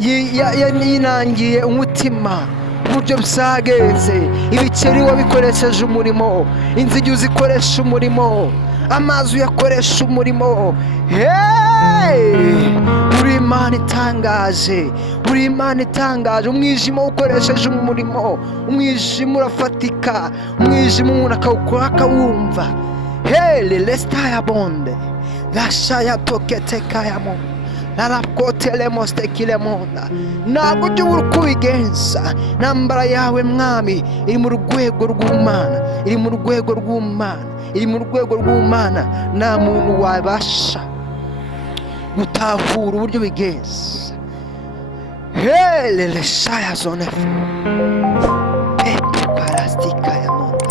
yinangiye umutima uburyo byagenze. Ibikeri wabikoresheje umurimo, inzige uzikoresha umurimo, amazi uyakoresha umurimo. Uri Imana itangaje, uri Imana itangaje. Umwijima ukoresheje umurimo, umwijima urafatika, umwijima umuntu akawukora akawumva. Lestaya bonde lashaya toketekayamo narakotelemostekelemonda. ntabwo ujya ubura uko ubigenza. intambara yawe mwami iri mu rwego rw'Imana, iri mu rwego rw'Imana, iri mu rwego rw'Imana. nta muntu wabasha gutahura uburyo bigenza. leshaya zonefu parastika ya monda.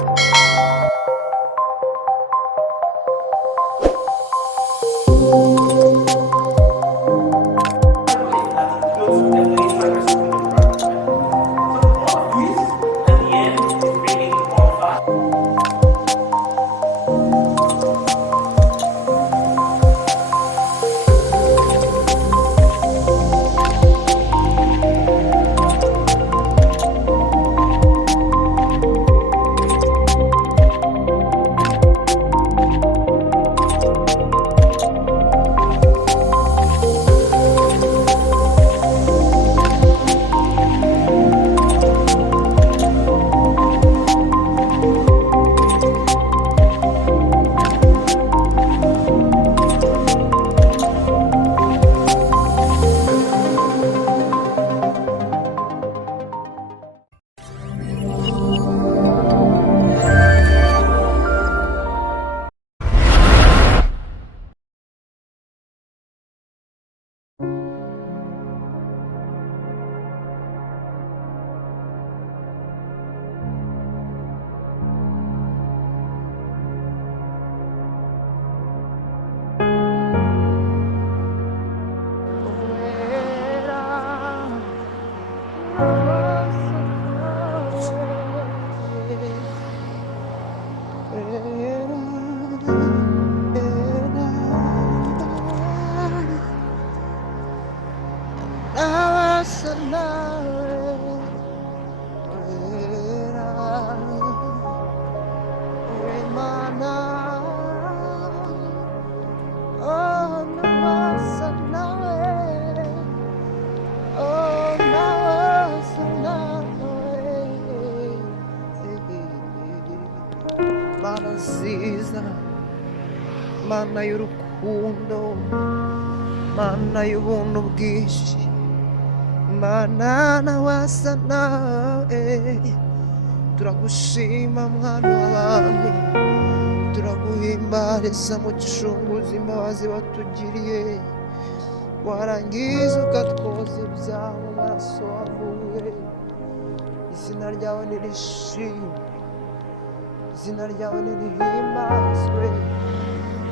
Mana nziza, Mana y'urukundo, Mana y'ubuntu bwinshi, Mana ntawasa nawe. turagushima Mwami w'abami, turaguhimbariza Mucunguzi, imbabazi watugiriye. warangiza ukatwoza ibyaha mu maraso wavuye. izina ryawe nirishimwe, izina ryawe nirihimbazwe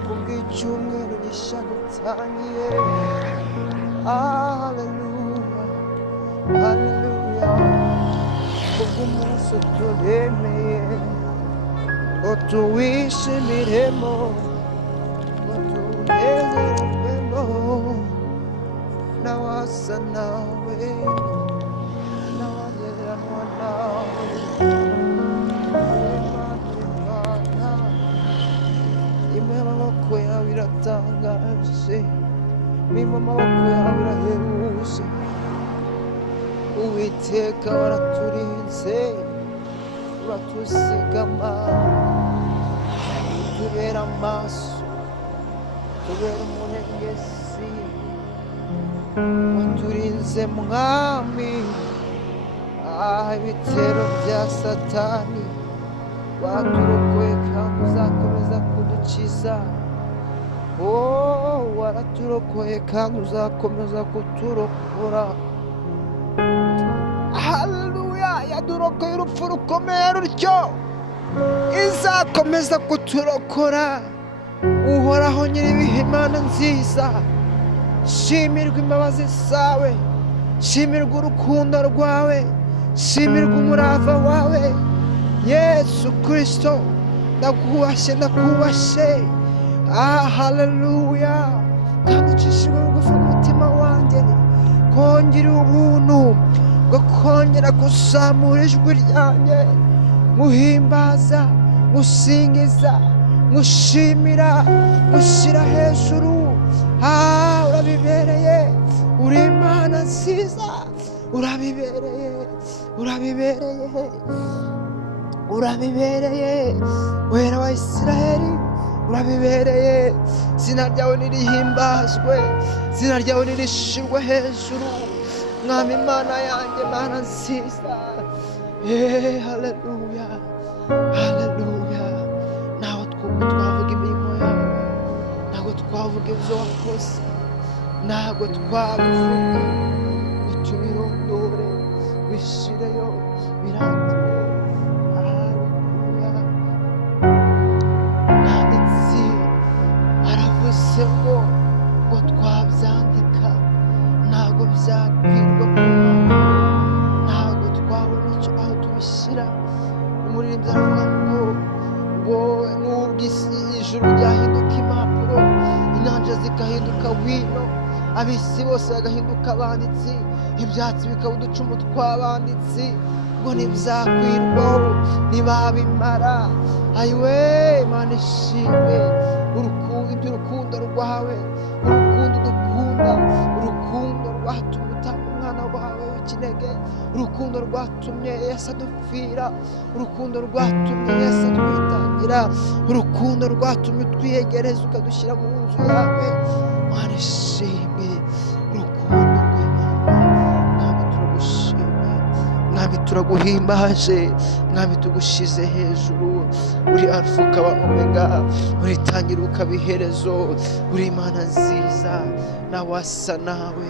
kubw'icyumweru gishya dutangiye. Haleluya, haleluya, kubw'umunsi uturemeye ngo tuwishimiremo, ngo tunezererwemo. ntawasa nawe, ntawagereranywa nawe. amaboko yawe iratangaje, amaboko yawe irahebuje. Uwiteka waraturinze, uratuzigama, tubera amaso, tubera umunegesi. waturinze Mwami ibitero bya Satani, waturokoye kandi uzakomeza kudukiza. waraturokoye kandi uzakomeza kuturokora. haleluya, yadurokoye urupfu rukomeye rutyo, izakomeza kuturokora. uhoraho nyir'ibihe, Mana nziza, shimirwa imbabazi zawe, shimirwa urukundo rwawe, shimirwa umurava wawe. Yesu Kristo, ndakubashye, ndakubashye. haleluya, kandi ucishijwe bugufi umutima wanjye, kongera ubuntu bwo kongera kuzamura ijwi ryanjye muhimbaza, musingiza, mushimira, mushyira hejuru. Urabibereye, uri Imana nziza, urabibereye, urabibereye, urabibereye, wera wa Isiraheli, urabibereye. Izina ryawe nirihimbazwe, izina ryawe nirishirwe hejuru, mwami Imana yanjye, Mana nziza. Haleluya, haleluya. Naho twavuga imirimo yawe, ntabwo twavuga ibyo wakoze, ntabwo twabivuga ngo tubirondore bishireyo birangire. Haleluya. Mwanditsi aravuze ngo twabyandika ntabwo byakwirwa ku mpapuro, ntabwo twabona icyo aho tubishyira. Umuririmbyi aravuga ngo nubwo ijuru ryahinduka impapuro, inyanja zikahinduka wino, ab'isi bose bagahinduka abanditsi, ibyatsi bikaba uducumu tw'abanditsi, ngo ntibyakwirwaho ntibabimara. ayiwe Mana ishimwe, urukundo rwawe, urukundo dukunda, urukundo rwatumye utanga umwana wawe w'ikinege, urukundo rwatumye Yesu adupfira, urukundo rwatumye Yesu atwitangira, urukundo rwatumye utwiyegereza ukadushyira mu nzu yawe. Mana ishimwe, urukundo rw'Imana. Mwami turagushimye, mwami turaguhimbaje, mwami tugushize hejuru. Uri Alfa ukaba Omega, uri itangira ukaba iherezo, uri Imana nziza, ntawasa nawe,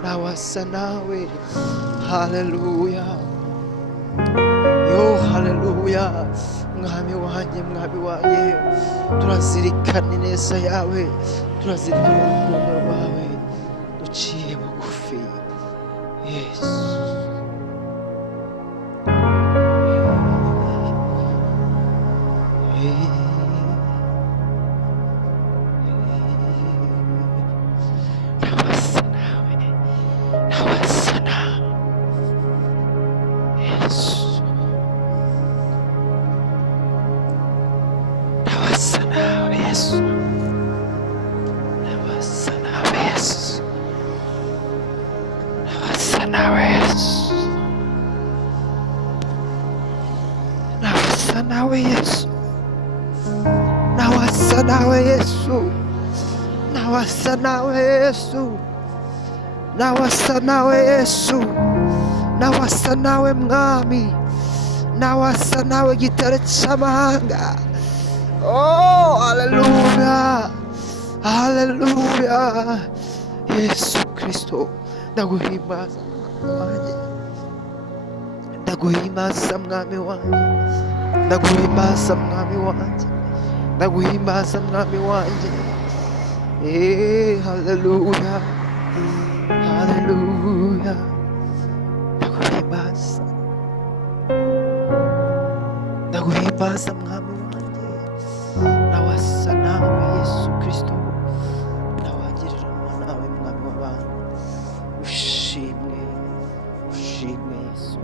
ntawasa nawe. Haleluya, yo haleluya. Mwami wanjye, mwami wanjye, turazirikana ineza yawe, turazirikana urukundo rwawe duciye bugufi. Yesu, nawe Yesu, nawasa nawe Yesu, nawasa nawe Yesu, nawasa nawe Yesu, nawasa nawe Mwami, nawasa nawe Gitare cy'amahanga. Oh haleluya, haleluya. Yesu Kristo, ndaguhimbaza wanjye, ndaguhimbaza Mwami wanjye, ndaguhimbaza Mwami wanjye, ndaguhimbaza Mwami wanjye. Haleluya, haleluya. Ndaguhimbaza, ndaguhimbaza Mwami wanjye. Nawasa nawe Yesu Kristo, nawagereranywa nawe Mwami w'abantu. Ushimwe, ushimwe Yesu.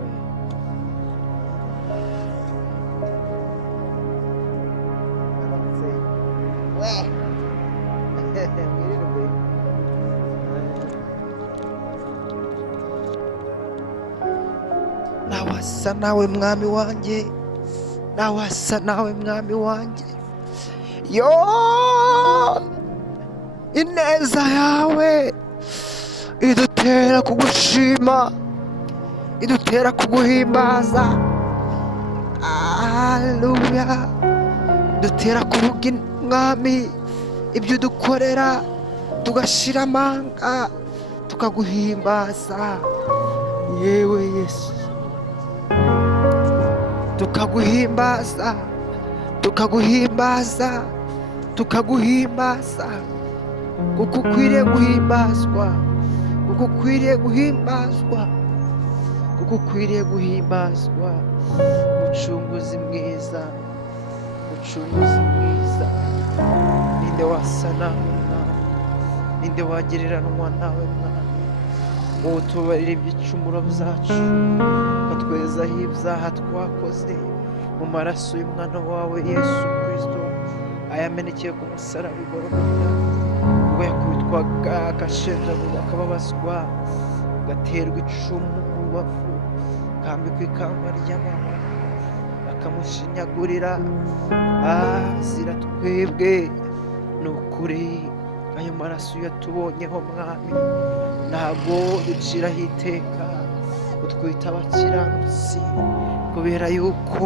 Nawasa nawe Mwami wanjye, nawasa nawe Mwami wanjye. Yo, ineza yawe idutera kugushima, idutera kuguhimbaza. Haleluya, dutera kuvuga Mwami ibyo dukorera, tugashira amanga, tukaguhimbaza. Yewe Yesu, tukaguhimbaza, tukaguhimbaza, tukaguhimbaza, kuko ukwiriye guhimbazwa, kuko ukwiriye guhimbazwa, kuko ukwiriye guhimbazwa. Mucunguzi mwiza, mucunguzi mwiza. Ninde wasa nawe Mwami, ninde wagereranywa nawe Mwami? wowe utubarira ibicumuro byacu, ukatwezaho ibyaha twakoze mu maraso y'umwana wawe Yesu Kristo ayamenekeye ku musaraba i Golgotha, ubwo yakubitwaga agashenjagurwa akababazwa, agaterwa icumu mu rubavu, akambikwa ikamba ry'amahwa, bakamushinyagurira azira twebwe. Ni ukuri ayo maraso yatubonyeho mwami, ntabwo duciraho iteka, utwita abakiranutsi kubera yuko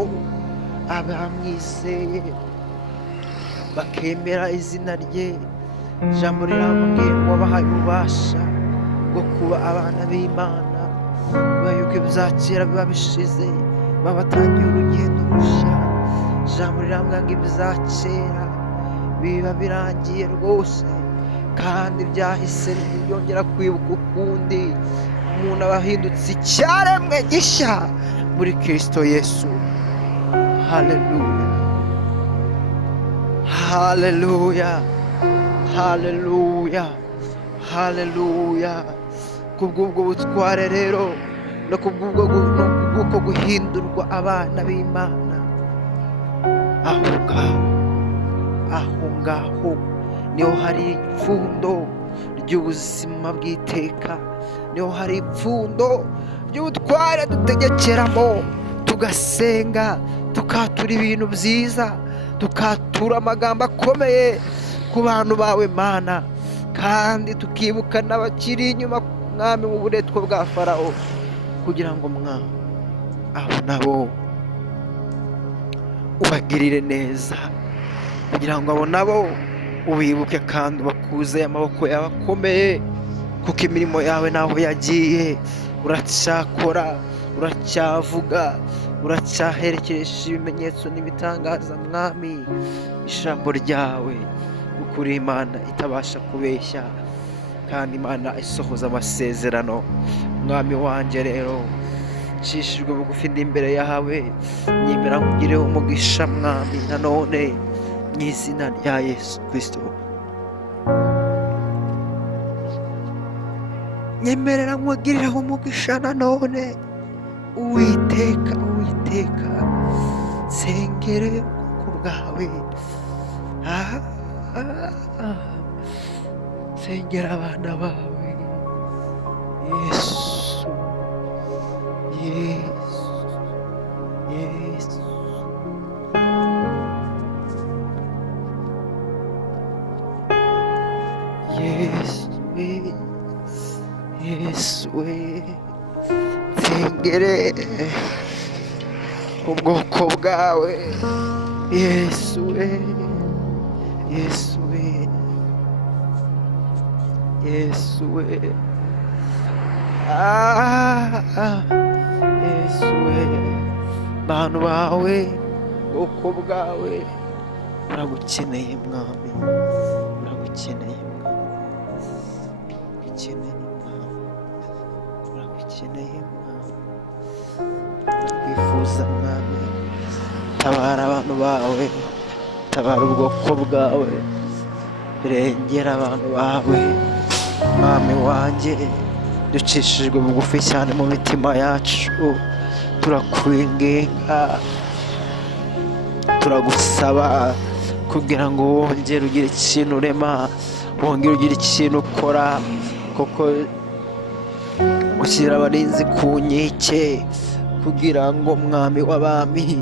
abamwizeye bakemera izina rye. Ijambo rirambwiye ngo wabahaye ububasha bwo kuba abana b'Imana, kubera yuko ibya kera biba bishize, babatangiye urugendo rushya. Ijambo rirambwira ngo ibya kera biba birangiye rwose, kandi byahise ntibyongera kwibuka ukundi. Umuntu aba ahindutse icyaremwe gishya muri Kristo Yesu. Haleluya, haleluya, haleluya, haleluya. Kubw'ubwo butware rero no kubw'uko guhindurwa abana b'Imana, aho ngaho niho hari ipfundo ry'ubuzima bw'iteka, niho hari ipfundo ry'ubutware dutegekeramo, tugasenga, tukatura ibintu byiza, tukatura amagambo akomeye ku bantu bawe Mana, kandi tukibuka n'abakiri inyuma mwami mu buretwa bwa Farawo, kugira ngo mwami abo nabo ubagirire neza, kugira ngo abo nabo ubibuke kandi ubakuze amaboko yawe akomeye, kuko imirimo yawe ntaho yagiye. Uracyakora, uracyavuga, uracyaherekeresha ibimenyetso n'ibitangaza mwami. Ijambo ryawe kuko uri Imana itabasha kubeshya, kandi Imana isohoza amasezerano. Mwami wanjye rero nshishijwe bugufi ndi imbere yawe, nyemera nkugireho umugisha mwami nanone mu izina rya Yesu Kristo. Nyemerera nkugirireho umugisha nanone, Uwiteka, Uwiteka, nsengere ubwoko bwawe, nsengera abana bawe Yesu, Yesu, Yesu. Yesu we, nsengere ubwoko bwawe Yesu we, Yesu we, Yesu we, Yesu we. Bantu bawe, ubwoko bwawe uragukeneye mwami, uragukeneye mwami, uragukeneye mwami, uragukeneye mwami, wifuza mwami. Tabara abantu bawe, tabara ubwoko bwawe, rengera abantu bawe mwami wanjye. Ducishijwe bugufi cyane mu mitima yacu, turakwinginga, turagusaba kugira ngo wongere ugire ikintu urema, wongere ugire ikintu ukora, kuko ushyira abarinzi ku nkike, kugira ngo mwami w'abami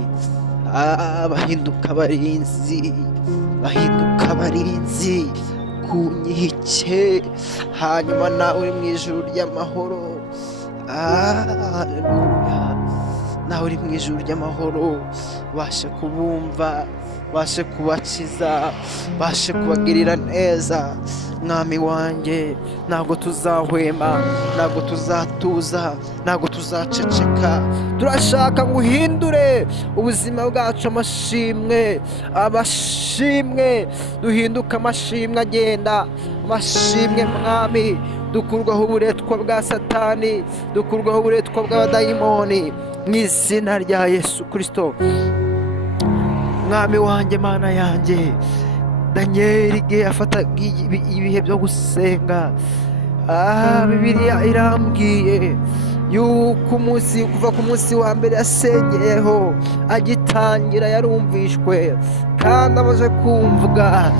bahinduka abarinzi, bahinduka abarinzi ku nkike, hanyuma nawe uri mu ijuru ry'amahoro. Haleluya, nawe uri mu ijuru ry'amahoro, ubashe kubumva, ubashe kubakiza, ubashe kubagirira neza. Mwami wanjye, ntabwo tuzahwema, ntabwo tuzatuza, ntabwo tuzaceceka. Turashaka ngo uhindure ubuzima bwacu amashimwe, amashimwe, duhinduka amashimwe agenda, amashimwe mwami. Dukurwaho uburetwa bwa Satani, dukurwaho uburetwa bw'abadayimoni mu izina rya Yesu Kristo. Mwami wanjye, Mana yanjye, Daniel igihe afataga ibihe byo gusenga, Bibiliya irambwiye yuko kuva ku munsi wa mbere yasengeyeho agitangira yarumvishwe, kandi amaze kumvwa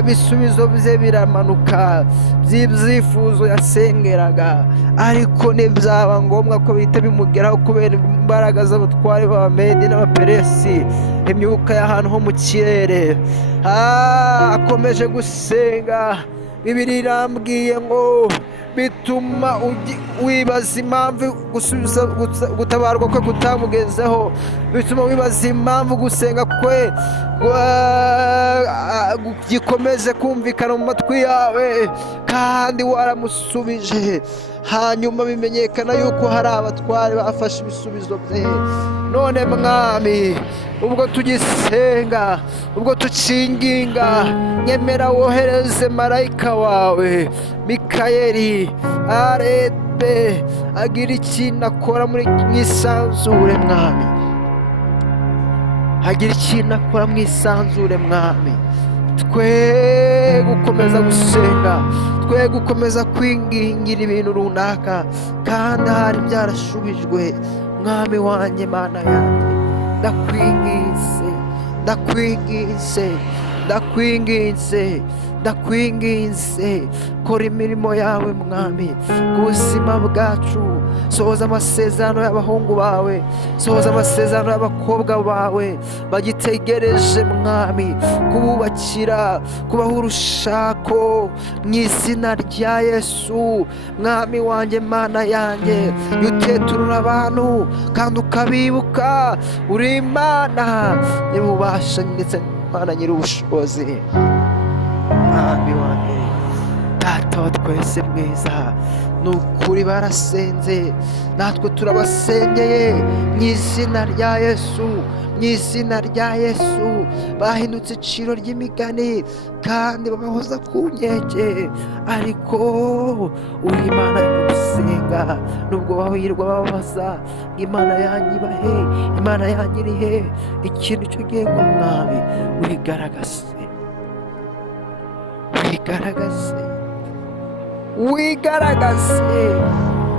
ibisubizo bye biramanuka by'ibyifuzo yasengeraga, ariko ntibyaba ngombwa ko bihita bimugeraho kubera imbaraga z'abatware b'Abamedi n'Abaperesi, imyuka y'ahantu ho mu kirere. Akomeje gusenga, Bibiliya irambwiye ngo bituma wibaza impamvu gutabarwa kwe kutamugezeho, bituma wibaza impamvu gusenga kwe gikomeze kumvikana mu matwi yawe, kandi waramusubije. Hanyuma bimenyekana yuko hari abatware bafashe ibisubizo bye. None Mwami, ubwo tugisenga, ubwo tucinginga, nyemera wohereze marayika wawe Mikayeli arebe agira ikintu akora mu isanzure Mwami, agira ikintu akora mu isanzure Mwami. Twe gukomeza gusenga, twe gukomeza kwingingira ibintu runaka, kandi hari byarashubijwe. Mwami wanjye, Mana yanjye, ndakwinginze, ndakwinginze, ndakwinginze, ndakwinginze, kora imirimo yawe Mwami ku buzima bwacu. Sohoza amasezerano y'abahungu bawe, sohoza amasezerano y'abakobwa bawe bagitegereje Mwami kububakira, kubaha urushako mu izina rya Yesu. Mwami wanjye, Mana yanjye, uteturura abantu kandi ukabibuka. Uri Imana nyir'ububasha ndetse Imana nyir'ubushobozi. Mwami wanjye, Data wa twese mwiza, ni ukuri barasenze, natwe turabasengeye mu izina rya Yesu, mu izina rya Yesu. Bahindutse iciro ry'imigani kandi babahoza ku nkeke, ariko uri Imana yo gusenga. Nubwo bahirwa babaza Imana yanjye ibahe, Imana yanjye iri he, ikintu cyo gihe ngo Mwami wigaragaze, wigaragaze, wigaragaze,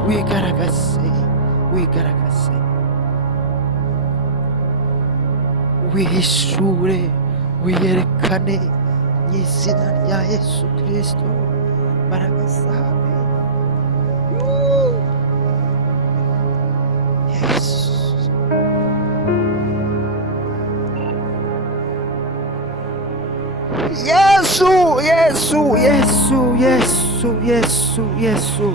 wigaragaze, wigaragaze, wihishure, wiyerekane mu izina rya Yesu Kristo. Imbaraga zawe Yesu. Yesu, Yesu, Yesu, Yesu, Yesu, Yesu.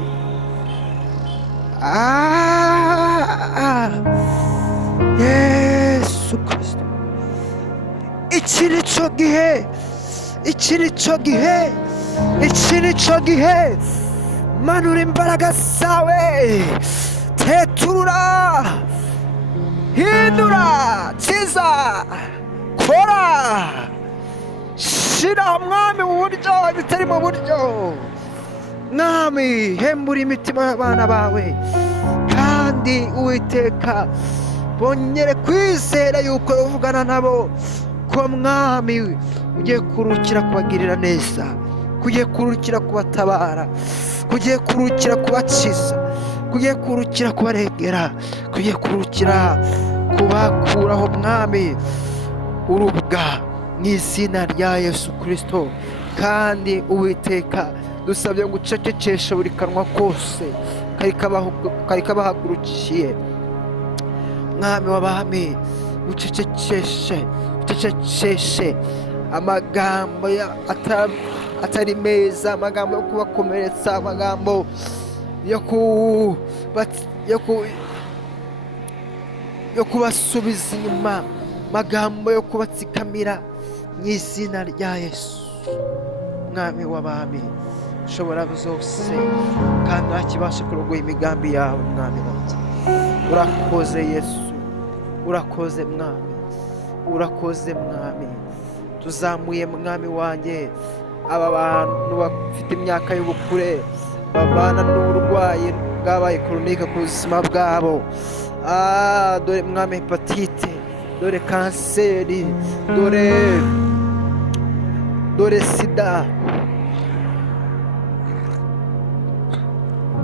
Yesu Kristo. Iki ni cyo gihe, iki ni cyo gihe, iki ni cyo gihe. Manura imbaraga zawe, teturura, hindura, kiza, kora, shira Mwami mu buryo bitari mu buryo. Mwami, hembura imitima y'abana bawe, kandi Uwiteka bongere kwizera yuko uvugana nabo, ko Mwami ugiye kurukira kubagirira neza, kugiye kurukira kubatabara, kugiye kurukira kubakiza, kugiye kurukira kubarengera, kugiye kurukira kubakuraho Mwami urubwa mu izina rya Yesu Kristo. Kandi Uwiteka dusabye ngo ucecekeshe buri kanwa kose kari kabahagurukiye. Mwami w'abami, ucecekeshe, ucecekeshe amagambo atari meza, amagambo yo kubakomeretsa, amagambo yo kubasubiza inyuma, amagambo yo kubatsikamira mu izina rya Yesu. Mwami w'abami, ushobora byose kandi ntakibasha kurogoya imigambi yawe. Mwami wanjye, urakoze Yesu, urakoze Mwami, urakoze Mwami. Tuzamuye Mwami wanjye aba bantu bafite imyaka y'ubukure, babana n'uburwayi bwabaye kronika ku buzima bwabo. Dore Mwami hepatite, dore kanseri, dore sida,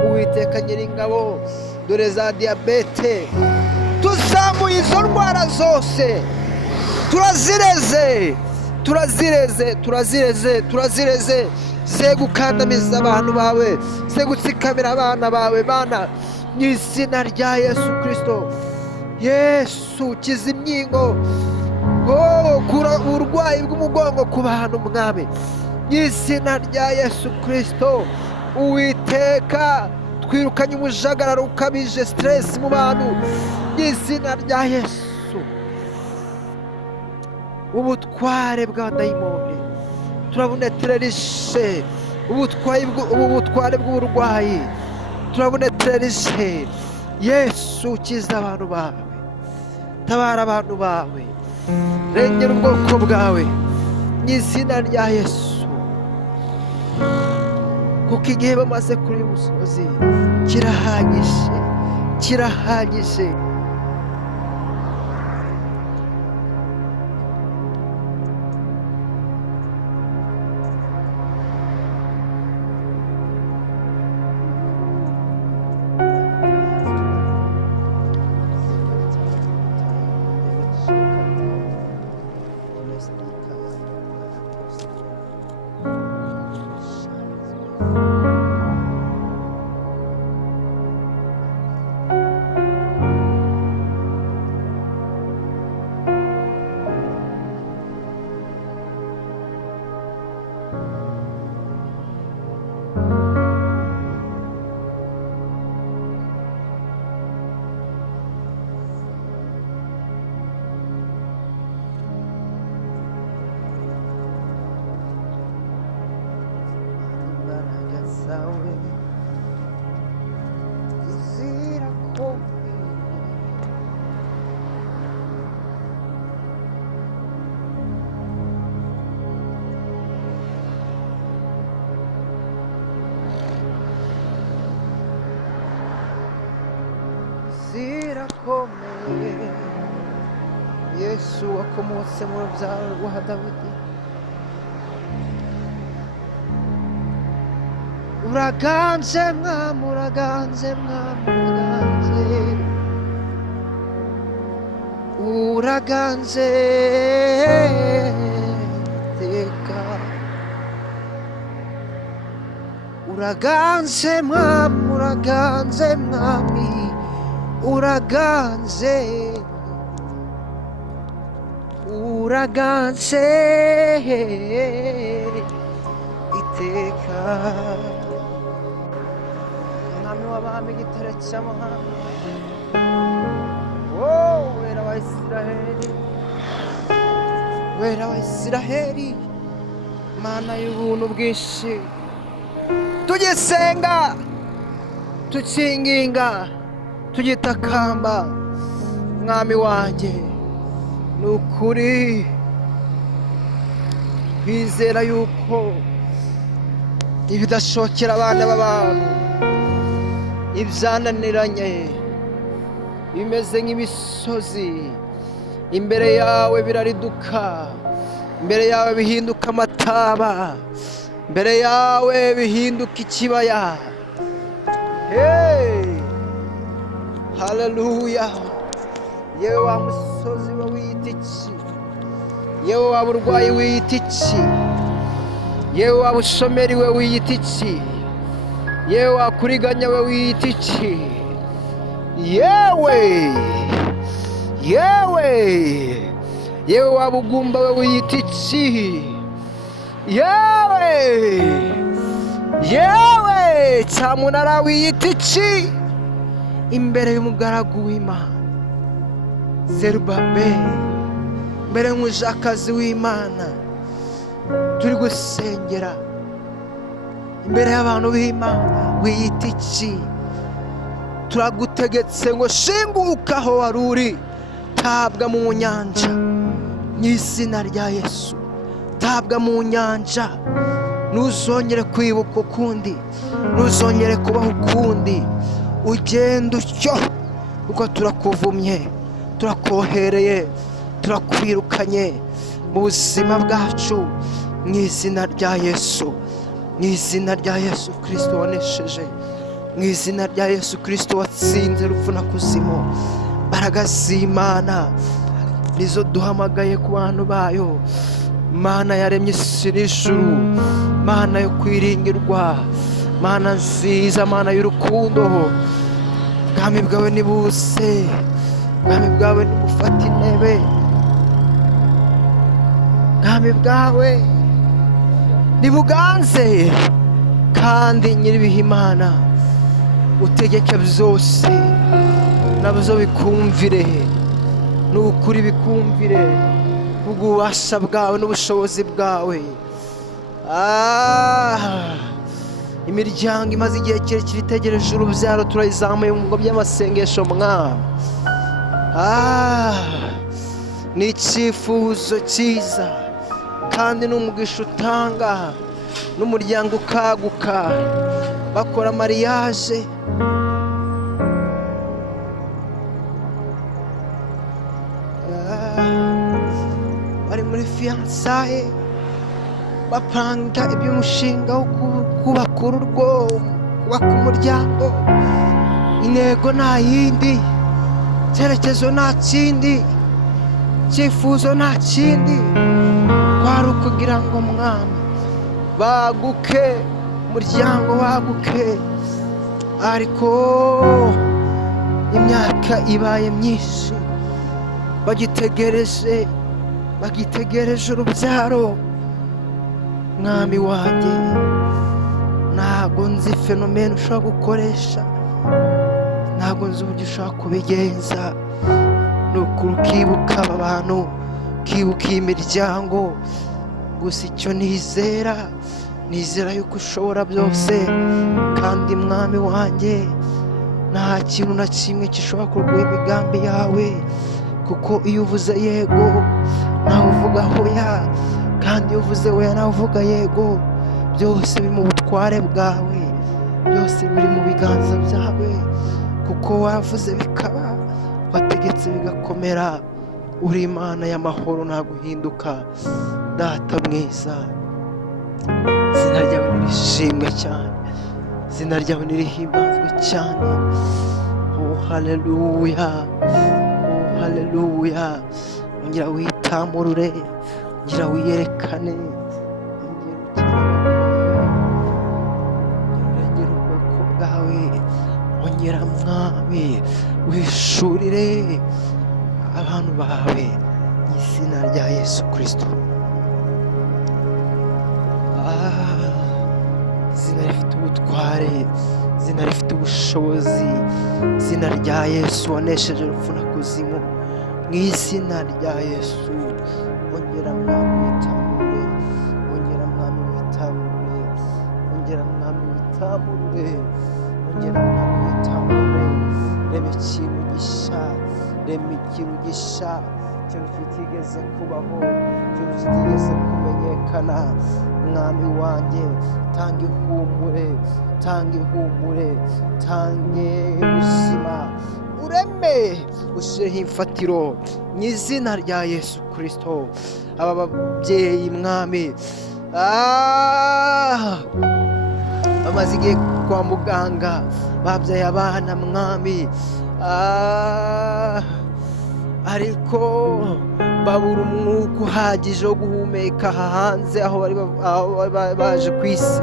Uwiteka Nyiringabo, dore za diyabete tuzamuye izo ndwara zose, turazireze ze gukandamiza abantu bawe, ze gutsikamira abana bawe Mana, mu izina rya Yesu Kristo. Yesu kiza imyingo, kura uburwayi bw'umugongo ku bantu Mwami, mu izina rya Yesu Kristo. Uwiteka twirukanye umujagararo ukabije, stress mu bantu, mu izina rya Yesu. Ubutware bwa dayimoni turabunetererishe, ubutware bw'uburwayi turabunetererishe. Yesu kiza abantu bawe, tabara abantu bawe, rengera ubwoko bwawe mu izina rya Yesu, kuko igihe bamaze kuri uyu musozi kirahagije. Zirakomeye. Yesu wakomotse mu rubyaro rwa Dawidi, uraganje Mwami, uraganje Teka, uraganje Mwami, uraganje iteka. Mwami w'abami, igitare cy'amahanga, wera wa Isiraheli, Mana y'ubuntu bwinshi, tugisenga, tukinginga, tugitakamba, Mwami wanjye, ni ukuri twizera yuko ibidashokera abana b'abantu, ibyananiranye bimeze nk'imisozi, imbere yawe birariduka, imbere yawe bihinduka amataba, imbere yawe bihinduka ikibaya. Haleluya. Yewe wa musozi we wiyita iki? Yewe wa burwayi wiyita iki? Yewe wa bushomeri we wiyita iki? Yewe wa kuriganya we wiyita iki? Yewe wa bugumba we wiyita iki? Yewe cyamunara wiyita iki? Imbere y'umugaragu w'Imana Zerubabeli, mbere y'umujakazi w'Imana, turi gusengera imbere y'abantu b'Imana, wiyita iki? Turagutegetse ngo shinguka aho wari uri, tabwa mu nyanja mu izina rya Yesu, tabwa mu nyanja, ntuzongere kwibuka ukundi, ntuzongere kubaho ukundi, ugenda utyo, kuko turakuvumye, turakohereye, turakwirukanye mu buzima bwacu, mu izina rya Yesu, mu izina rya Yesu Kristo wanesheje, mu izina rya Yesu Kristo watsinze urupfu na kuzimu. Imbaraga z'Imana nizo duhamagaye ku bantu bayo. Mana yaremye isi n'ijuru, Mana yo kwiringirwa, Mana nziza, Mana y'urukundo. Ubwami bwawe nibuse, ubwami bwawe nimufate intebe, ubwami bwawe nibuganze, kandi nyiribihe Imana utegeke byose, nabyo bikumvire, n'ukuri bikumvire, ububasha bwawe n'ubushobozi bwawe. Imiryango imaze igihe kirekire itegereje urubyaro turayizamuye mu ngo by'amasengesho Mwami. Ni icyifuzo cyiza kandi n'umugisha utanga, n'umuryango ukaguka, bakora mariage, bari muri fiançailles, bapanga iby'umushinga wo kubaka urugo, kubaka umuryango. Intego nta yindi, icyerekezo nta kindi, icyifuzo nta kindi, kwari ukugira ngo Mwami baguke, umuryango waguke. Ariko imyaka ibaye myinshi, bagitegereje urubyaro. Mwami wanjye, ntabwo nzi fenomene ushobora gukoresha, ntabwo nzi uburyo ushobora kubigenza. Ni ukuri ukibuka aba bantu, ukibuka iyi miryango. Gusa icyo nizera yuko ushobora byose, kandi Mwami wanjye nta kintu na kimwe gishobora kurwanya imigambi yawe, kuko iyo uvuze yego nawe uvuga hoya, kandi iyo uvuze hoya nawe uvuga yego. Byose biri mu butware bwawe, byose biri mu biganza byawe, kuko wavuze bikaba, wategetse bigakomera. Uri Imana y'amahoro, nta guhinduka. Data mwiza, izina ryawe nirishimwe cyane, izina ryawe nirihimbazwe cyane. Haleluya, haleluya. Ongera witamurure, ongera wiyerekane, ongera ubwoko bwawe, ongera Mwami wishurire abantu bawe mu izina rya Yesu Kristo. Izina rifite ubutware, izina rifite ubushobozi, izina rya Yesu wanesheje urupfu na kuzimu. Mu izina rya Yesu, ongera Mwami witamurure, ongera Mwami witamurure, ongera Mwami witamurure, ongera Mwami witamurure. Rema ikintu gisha, rema ikintu gisha, ikintu kitigeze kubaho, ikintu kitigeze kumenyekana. Mwami wanjye, tanga ihumure, tanga ihumure, tange ubuzima, ureme, ushyireho imfatiro mu izina rya Yesu Kristo. Aba babyeyi Mwami bamaze igihe kwa muganga, babyaye abana Mwami, ariko babura umwuka uhagije wo guhumeka hanze aho bari baje ku isi,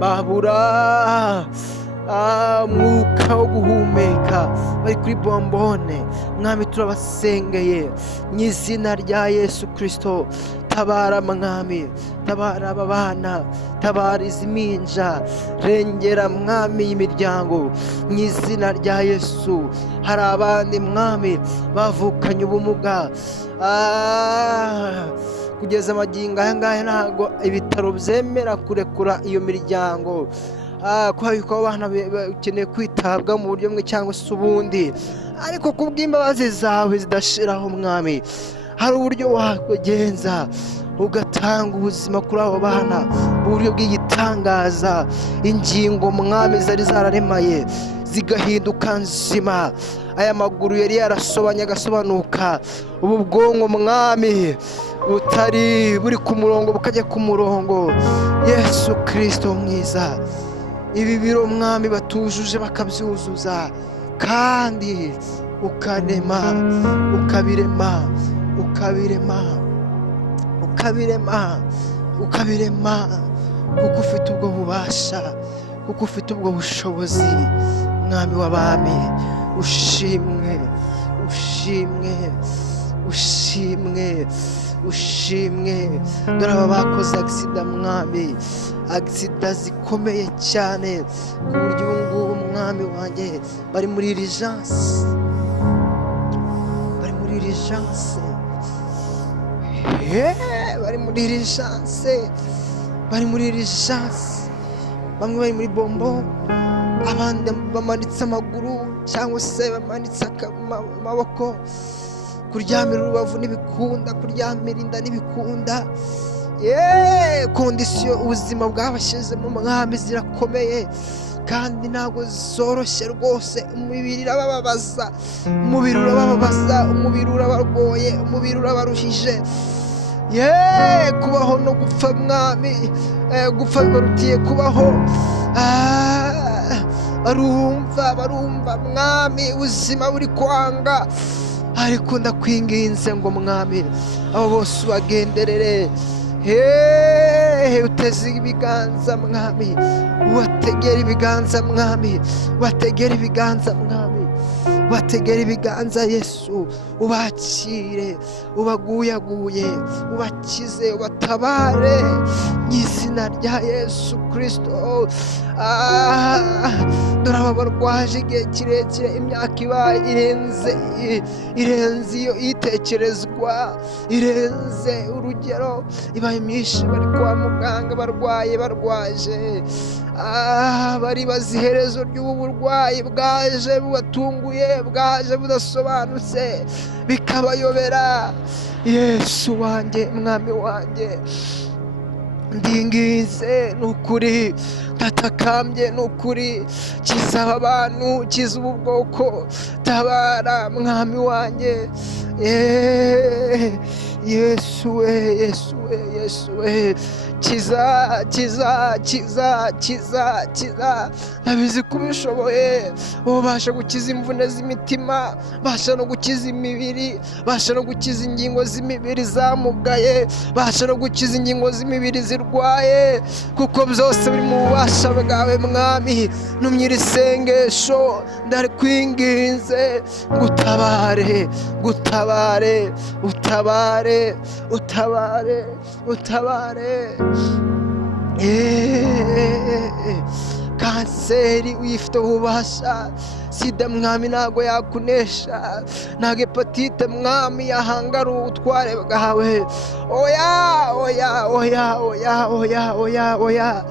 babura umwuka wo guhumeka, bari kuri bombone. Mwami turabasengeye mu izina rya Yesu Kristo. Tabara Mwami, tabara aba bana, tabara izi mpinja, rengera Mwami y'imiryango mu izina rya Yesu. Hari abandi Mwami bavukanye ubumuga, kugeza amagingo aya ngaya ntabwo ibitaro byemera kurekura iyo miryango, kubera yuko abana bakeneye kwitabwaho mu buryo bumwe cyangwa se ubundi. Ariko kubw'imbabazi zawe zidashiraho Mwami, hari uburyo wakugenza ugatanga ubuzima kuri abo bana mu buryo bw'igitangaza. Ingingo Mwami zari zararemaye zigahinduka nzima, aya maguru yari yarasobanye agasobanuka, ubu bwonko Mwami butari buri ku murongo bukajya ku murongo. Yesu Kristo mwiza, ibi biro mwami batujuje bakabyuzuza, kandi ukarema ukabirema ukabirema ukabirema ukabirema, kuko ufite ubwo bubasha, kuko ufite ubwo bushobozi. Mwami w'abami, ushimwe ushimwe ushimwe ushimwe. Dore aba bakoze agisida mwami, agisida zikomeye cyane, ku buryo ubu ngubu mwami wanjye bari muri urgence, bari muri urgence, bari muri urgence, bari muri urgence. Bamwe bari muri bombo, abandi bamanitse amaguru cyangwa se bamanitse amaboko. Kuryamira urubavu n'ibikunda, kuryamira inda n'ibikunda. Kondisiyo ubuzima bwabashyizemo mwami zirakomeye, kandi ntabwo zoroshye rwose. Umubiri urababaza, umubiri urababaza, umubiri urabarwoye, umubiri urabaruhije. Kubaho no gupfa mwami, gupfa bibarutiye kubaho. Barumva mwami, ubuzima buri kwanga, ariko ndakwinginze ngo mwami abo bose ubagenderere. Uteze ibiganza mwami, ubategera ibiganza mwami, ubategera ibiganza mwami, ubategera ibiganza Yesu. Ubakire, ubaguyaguye, ubakize, ubatabare mu izina rya Yesu Kristo. Dore aba barwaje igihe kirekire, imyaka ibaye irenze iyo itekerezwa, irenze urugero, ibaye myinshi. Bari kwa muganga barwaje, bari bazi iherezo ry'ubu burwayi, bwaje bubatunguye, bwaje budasobanutse, bikabayobera. Yesu wanjye, mwami wanjye, ndingize n'ukuri, ndatakambye n'ukuri, kiza aba bantu, kiza ubu bwoko, tabara mwami wanjye. Yesu we, Yesu we, Yesu we, kiza kiza kiza kiza kiza. Ndabizi ko ubishoboye, ubasha gukiza imvune z'imitima, basha no gukiza imibiri, basha no gukiza ingingo z'imibiri zamugaye, basha no gukiza ingingo z'imibiri zirwaye, kuko byose biri mu bubasha bwawe mwami. Numyira isengesho, ndakwinginze ngutabare, gutabare, utabare, utabare, utabare. Kanseri uyifite ububasha, sida mwami ntago yakunesha, ntago hepatite mwami yahangara ubutware bwawe. Oya oya oya oya oya oya oya.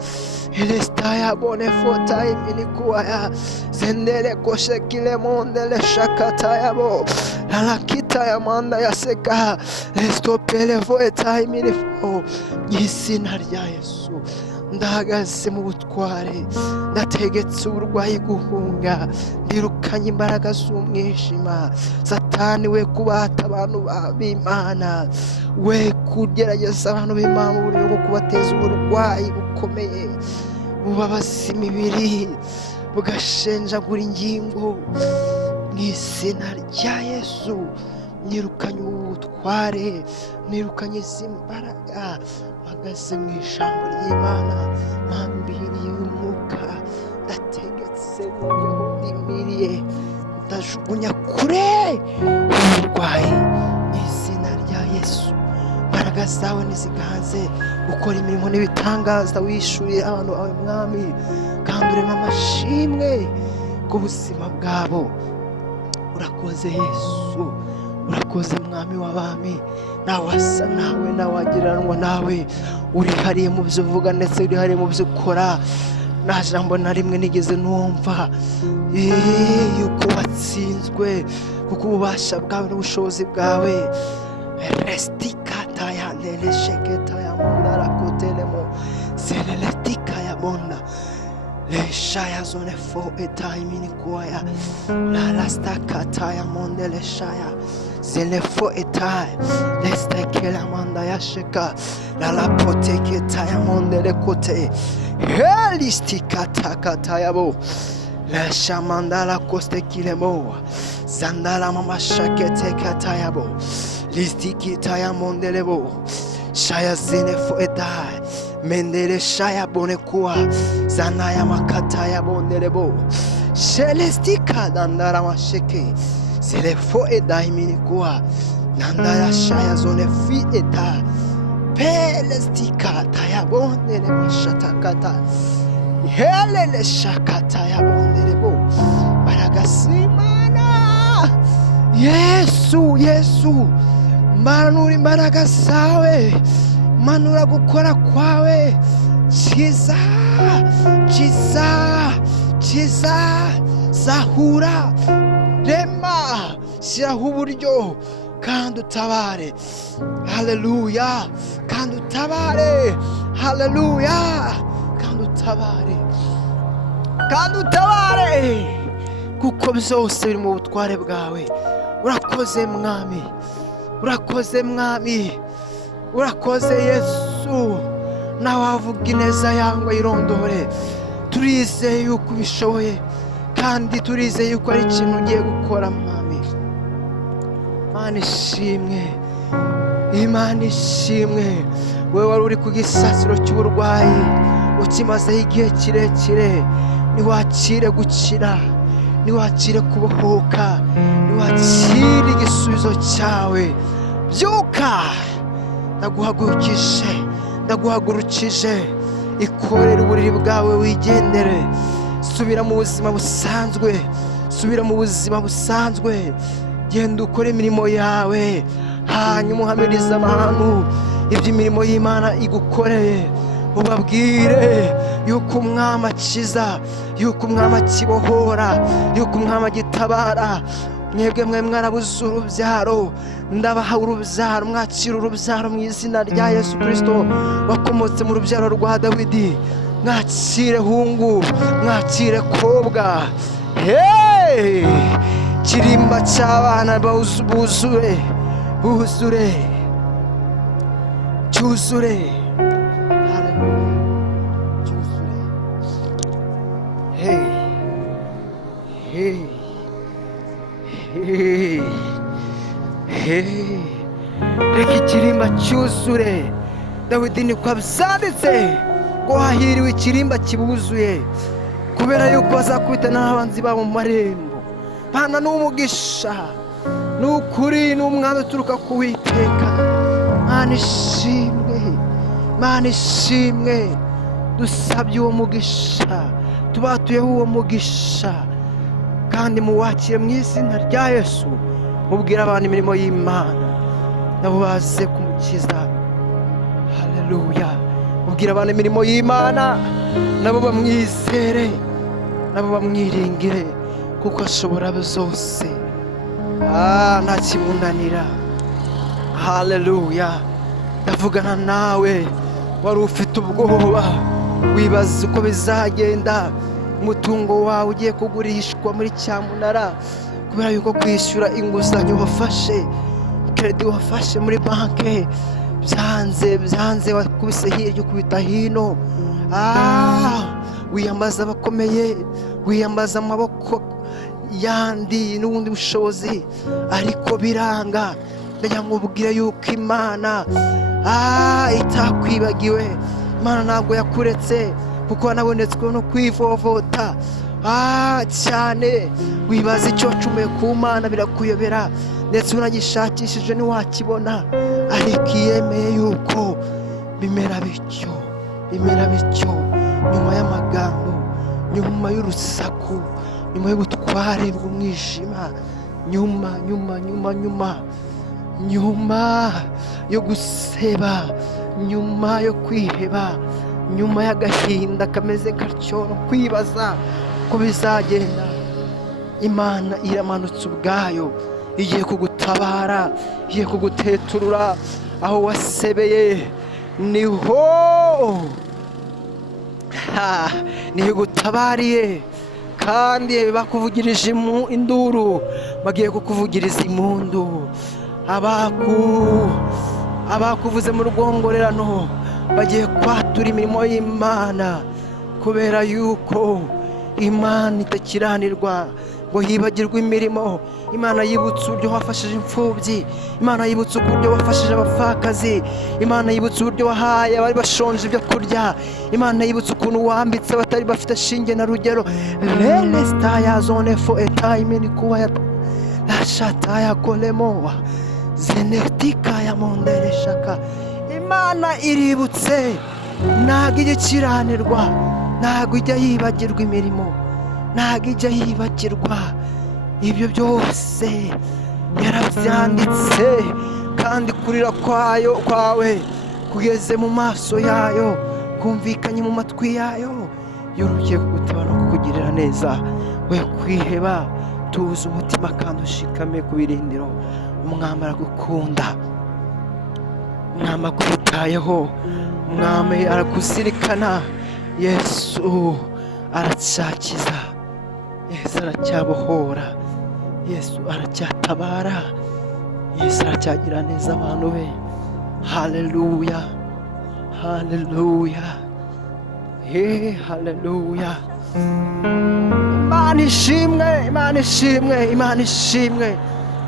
Elestaya bone fota iminikuaya, zendele koshe kile mondele shakataya bo, lalakita ya manda ya seka, estopele voeta iminifo. Izina rya Yesu ndahagaze mu butware, ndategetse uburwayi guhunga, ndirukanye imbaraga z'umwijima. Satani we kubata abantu b'Imana, we kugerageza abantu b'Imana mu buryo bwo kubateza uburwayi bukomeye, bubabaza imibiri, bugashenjagura ingingo. Mu izina rya Yesu nirukanye ubutware, nirukanye izi mbaraga, mpagaze mu ijambo ry'Imana, mpambiriye umwuka, ndategetse uburyo ndimiriye, ndajugunya kure uburwayi mu izina rya Yesu. Imbaraga zawe niziganze gukora imirimo n'ibitangaza, wishuye abantu bawe mwami, kandi urema amashimwe ku buzima bwabo. Urakoze Yesu, urakoze mwami w'abami, ntawasa nawe, ntawagiranwa nawe. Urihariye mu byo uvuga ndetse urihariye mu byo ukora, nta jambo na rimwe nigeze numva yuko watsinzwe, kuko ububasha bwawe n'ubushobozi bwawe. Restikata ya nele sheketa ya monda rakotelemo, zeleletika ya monda, leshaya zone fo etaimini kuaya, la lastakata ya monde leshaya, zelefo etai, lestekela manda ya sheka, la lapoteke ta ya monde lekote. Helistikatayabo. Leshamandala kostekilemo. Zandala mama shakete katayabo. Listikitaya mondelebo. Shaya zinefo edai. Mendele shaya bonekua. Zanaya makataya bondelebo. Celestika dandara masheke. Selefo edai minikua. Nandaya shaya zone fi edai. Pelestika taya bondele mashatakata. Helele shakataya bondelebo. Baragasimana. Yesu manura imbaraga zawe, manura gukora kwawe. Kiza zahura rema shyiraho uburyo kandi utabare. Haleluya. Kandi utabare. Haleluya. Kandi utabare kuko byose biri mu butware bwawe. Urakoze mwami, urakoze Yesu. Nawe wavuga ineza yawe irondore. Turizeye yuko ubishoboye kandi turizeye yuko ari ikintu ugiye gukora mwami. Imana ishimwe. Wewe wari uri ku gisasiro cy'uburwayi ukimazeho igihe kirekire, niwakire gukira, niwakire kubohoka, niwakire igisubizo cyawe. Byuka, ndaguhagurukije, ikorere uburiri bwawe wigendere. Subira mu buzima busanzwe, genda ukore imirimo yawe, hanyuma uhamirize abantu iby'imirimo y'Imana igukoreye. Ubabwire yuko umwami akiza, yuko umwami akibohora, yuko umwami agitabara. Mwebwe mwarabuze urubyaro, ndabaha urubyaro. Mwakira urubyaro mu izina rya Yesu Kristo wakomotse mu rubyaro rwa Dawidi. Mwakire hungu, mwakire kobwa. Kirimba cy'abana buzure, cyuzure. Reka ikirimba cyuzure. Dawidi niko abyanditse ngo hahiriwe ikirimba kibuzuye, kubera yuko bazakubita n'abanzi babo mu marembo. Bana n'umugisha, n'ukuri n'umwami uturuka ku Uwiteka. Mana ishimwe. Dusabye uwo mugisha, tubatuyeho uwo mugisha, kandi muwakire mu izina rya Yesu. Mubwire abantu imirimo y'Imana nabo baze kumukiza. Haleluya. Mubwire abantu imirimo y'Imana nabo bamwizere, nabo bamwiringire, kuko ashobora byose. Nta kimunanira. Haleluya. Ndavugana nawe wari ufite ubwoba, wibaza uko bizagenda. Umutungo wawe ugiye kugurishwa muri cyamunara kubera yuko kwishyura inguzanyo wafashe, kredi wafashe muri banke byanze, wakubise hirya ukubita hino. Wiyambaza abakomeye, wiyambaza amaboko yandi n'ubundi bushobozi, ariko biranga. Ndagira ngo ubwire yuko Imana itakwibagiwe. Imana ntabwo yakuretse, kuko wanabonetswe no kwivovota cyane. Wibaza icyo wacumuye ku Mana birakuyobera, ndetse unagishakishije ntiwakibona, ariko yemeye yuko bimera bityo. Nyuma y'amagambo, nyuma y'urusaku, nyuma y'ubutware bw'umwijima, nyuma yo guseba, nyuma yo kwiheba, nyuma y'agahinda kameze gatyo no kwibaza ko bizagenda, Imana iramanutse ubwayo, igiye kugutabara, igiye kuguteturura. Aho wasebeye niho gutabariye, kandi bakuvugirije induru, bagiye kukuvugiriza impundu. Abakuvuze mu rwongorerano bagiye kwatura imirimo y'Imana. kubera yuko Imana itakiranirwa ngo hibagirwe imirimo. Imana yibutse uburyo wafashije imfubyi, Imana yibutse uburyo wafashije abapfakazi, Imana yibutse uburyo wahaye abari bashonje ibyo kurya, Imana yibutse ukuntu wambitse abatari bafite shinge na rugero. Lele staya zone fo etaime ni kuwa ya lashataya kolemoa zenetika ya mondere shaka. Imana iributse, ntabwo ijya ikiranirwa, ntabwo ijya yibagirwa imirimo, ntabwo ijya yibagirwa. Ibyo byose yarabyanditse, kandi kurira kwawe kugeze mu maso yayo, kumvikanye mu matwi yayo, yoroshye kugutabara no kukugirira neza. We kwiheba, tuza umutima kandi ushikame ku birindiro. Umwami aragukunda, Umwami akwitayeho, Umwami arakuzirikana. Yesu aracyakiza, Yesu aracyabohora, Yesu aracyatabara, Yesu aracyagira neza abantu be. Haleluya, haleluya, haleluya. Imana ishimwe, Imana ishimwe, Imana ishimwe,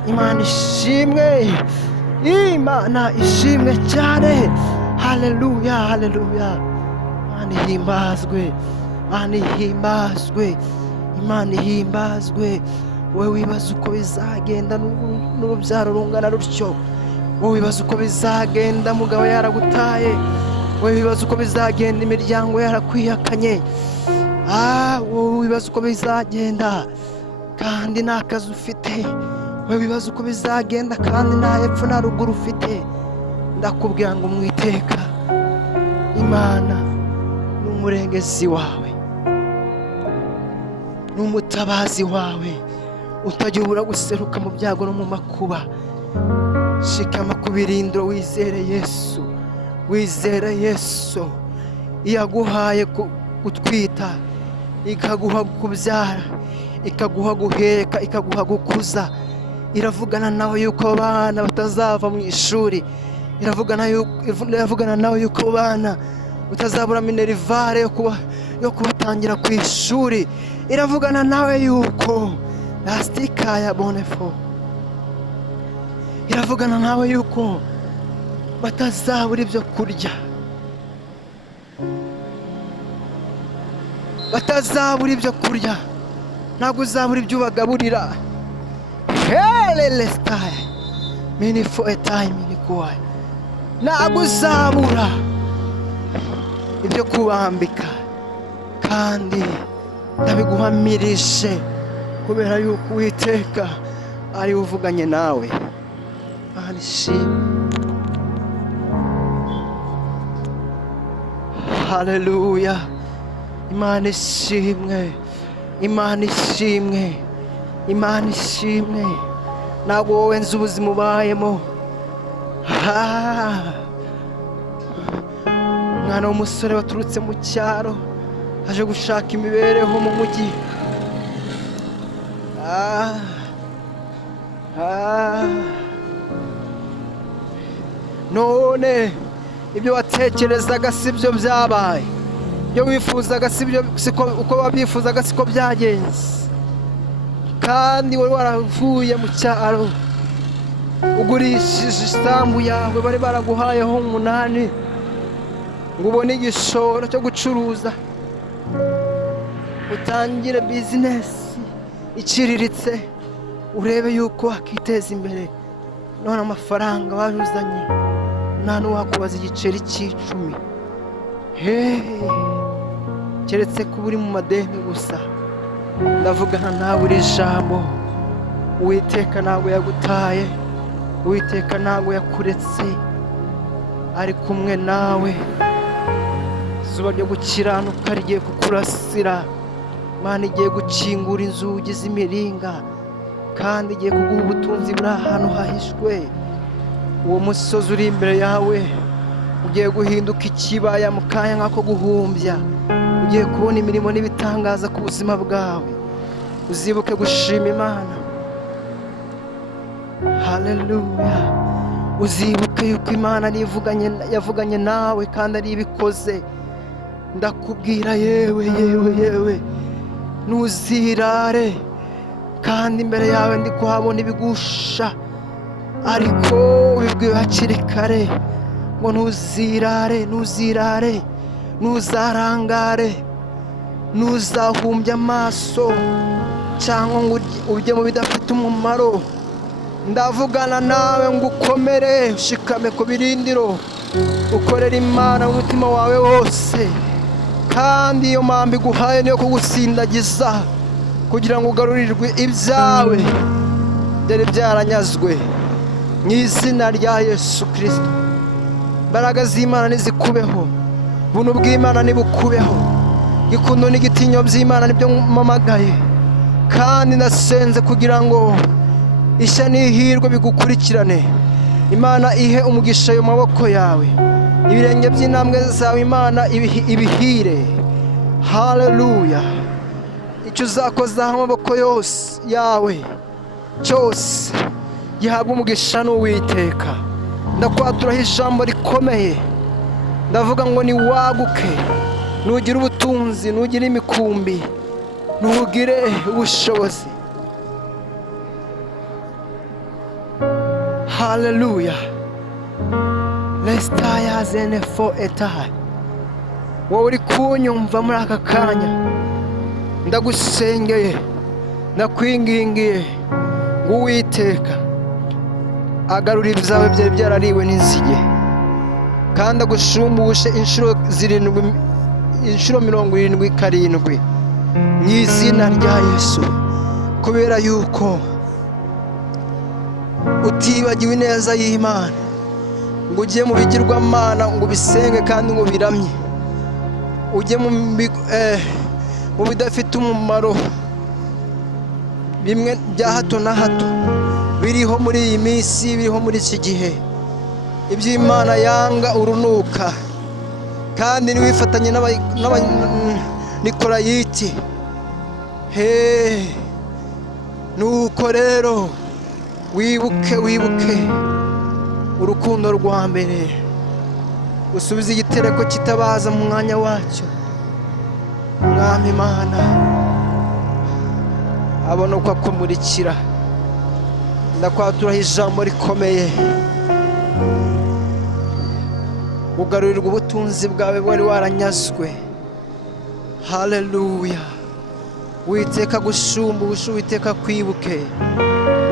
Imana ishimwe, Imana ishimwe cyane. Haleluya, haleluya. Imana ihimbazwe, Imana ihimbazwe, Imana ihimbazwe. Wowe wibaza uko bizagenda n'urubyaro rungana rutyo, wowe wibaza uko bizagenda mugabo yaragutaye, wowe wibaza uko bizagenda imiryango yarakwihakanye, wowe wibaza uko bizagenda kandi nta kazi ufite, wowe wibaza uko bizagenda kandi nta hepfo nta ruguru ufite. Ndakubwira ngo mwiteka, Imana ni umurengezi wawe, ni umutabazi wawe, utajya ubura guseruka mu byago no mu makuba. Shikama ku birindiro, wizere Yesu, wizere Yesu. Iyaguhaye gutwita, ikaguha kubyara, ikaguha guheka, ikaguha gukuza, iravugana nawe yuko abana batazava mu ishuri, iravugana nawe yuko abana utazabura minerivare yo kubatangira ku ishuri, iravugana nawe yuko lastika ya bonefo, iravugana nawe yuko batazabura ibyo kurya, batazabura ibyo kurya, ntabwo uzabura ibyo ubagaburira. Hele style mini for a time mini kuwa, ntabwo uzabura ibyo kubambika, kandi ndabiguhamirishe kubera yuko Uwiteka ari uvuganye nawe. Haleluya. Imana ishimwe, Imana ishimwe, Imana ishimwe. Ntabwo wowe nzi ubuzima ubayemo. Umwana w'umusore waturutse mu cyaro aje gushaka imibereho mu mujyi. None ibyo watekerezaga sibyo byabaye, ibyo wifuzaga sibyo, uko wabyifuzaga siko byagenze. Kandi wari waravuye mu cyaro ugurishije isambu yawe bari baraguhayeho 8 ngo ubone igishoro cyo gucuruza, utangire bizinesi iciriritse, urebe yuko wakiteza imbere. None amafaranga wajuzanye nta n'uwakubaza igiceri cy'icumi, keretse kuba uri mu madeni gusa. Ndavugana nawe uri ijambo, Uwiteka ntabwo yagutaye, Uwiteka ntabwo yakuretse, ari kumwe nawe. Izuba ryo gukiranuka rigiye kukurasira, Imana igiye gukingura inzugi z'imiringa, kandi igiye kuguha ubutunzi buri ahantu hahishwe. Uwo musozi uri imbere yawe ugiye guhinduka ikibaya mu kanya nk'ako guhumbya. Ugiye kubona imirimo n'ibitangaza ku buzima bwawe. Uzibuke gushima Imana. Haleluya. Uzibuke yuko Imana yavuganye nawe kandi ari ibikoze. ndakubwira yewe ntuzirare, kandi imbere yawe ndi kuhabona ibigusha, ariko ubibwiwe hakiri kare ngo ntuzirare, ntuzarangare, ntuzahumbye amaso cyangwa ngo ujye mu bidafite umumaro. Ndavugana nawe ngo ukomere, ushikame ku birindiro, ukorera Imana mu mutima wawe wose, kandi iyo mpamvu iguhaye niyo kugusindagiza kugira ngo ugarurirwe ibyawe byari byaranyazwe mu izina rya Yesu Kristo. Imbaraga z'Imana nizikubeho, buntu bw'Imana nibukubeho, gikundo n'igitinyo by'Imana nibyo mpamagaye, kandi nasenze kugira ngo ishya n'ihirwe bigukurikirane. Imana ihe umugisha mu maboko yawe, ibirenge by'intambwe zawe Imana ibihire. Haleluya. Icyo uzakozaho amaboko yose yawe cyose gihabwa umugisha n'Uwiteka. Ndakwaturaho ijambo rikomeye, ndavuga ngo ni waguke, ntugire ubutunzi, ntugire imikumbi, ntugire ubushobozi. Haleluya. Restaya zene fo etaha. Wowe uri kunyumva muri aka kanya, ndagusengeye, ndakwingingiye ngo Uwiteka agarura ibyawe byari byarariwe n'inzige, kandi agushumbushe inshuro 77 mu izina rya Yesu, kubera yuko utibagiwe neza y'Imana ngo ujye mu bigirwamana ngo bisenge kandi ngo biramye, ujye mu bidafite umumaro bimwe bya hato na hato biriho muri iyi minsi, biriho muri iki gihe, iby'Imana yanga urunuka, kandi niwifatanye n'Abanikorayiti. Nuko rero wibuke urukundo rwa mbere, usubize igitereko kitabaza mu mwanya wacyo. Mwami Imana abona uko akumurikira. Ndakwaturaho ijambo rikomeye, ugarurirwa ubutunzi bwawe wari waranyazwe. Haleluya. Uwiteka gushumbushe, Uwiteka kwibuke,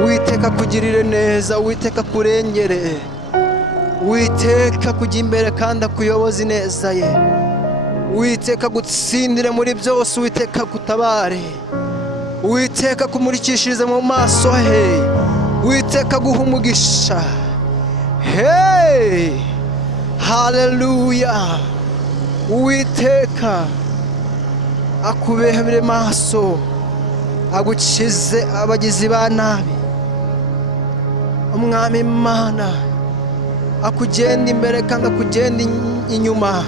Uwiteka kugirire neza, Uwiteka kurengere, Uwiteka kujya imbere kandi akuyoboze neza ye, Uwiteka gutsindire muri byose, Uwiteka gutabare, Uwiteka kumurikishirize mu maso he, Uwiteka guha umugisha. Haleluya. Uwiteka akubere maso, agukize abagizi ba nabi. Umwami Imana akugenda imbere kandi akugenda inyuma,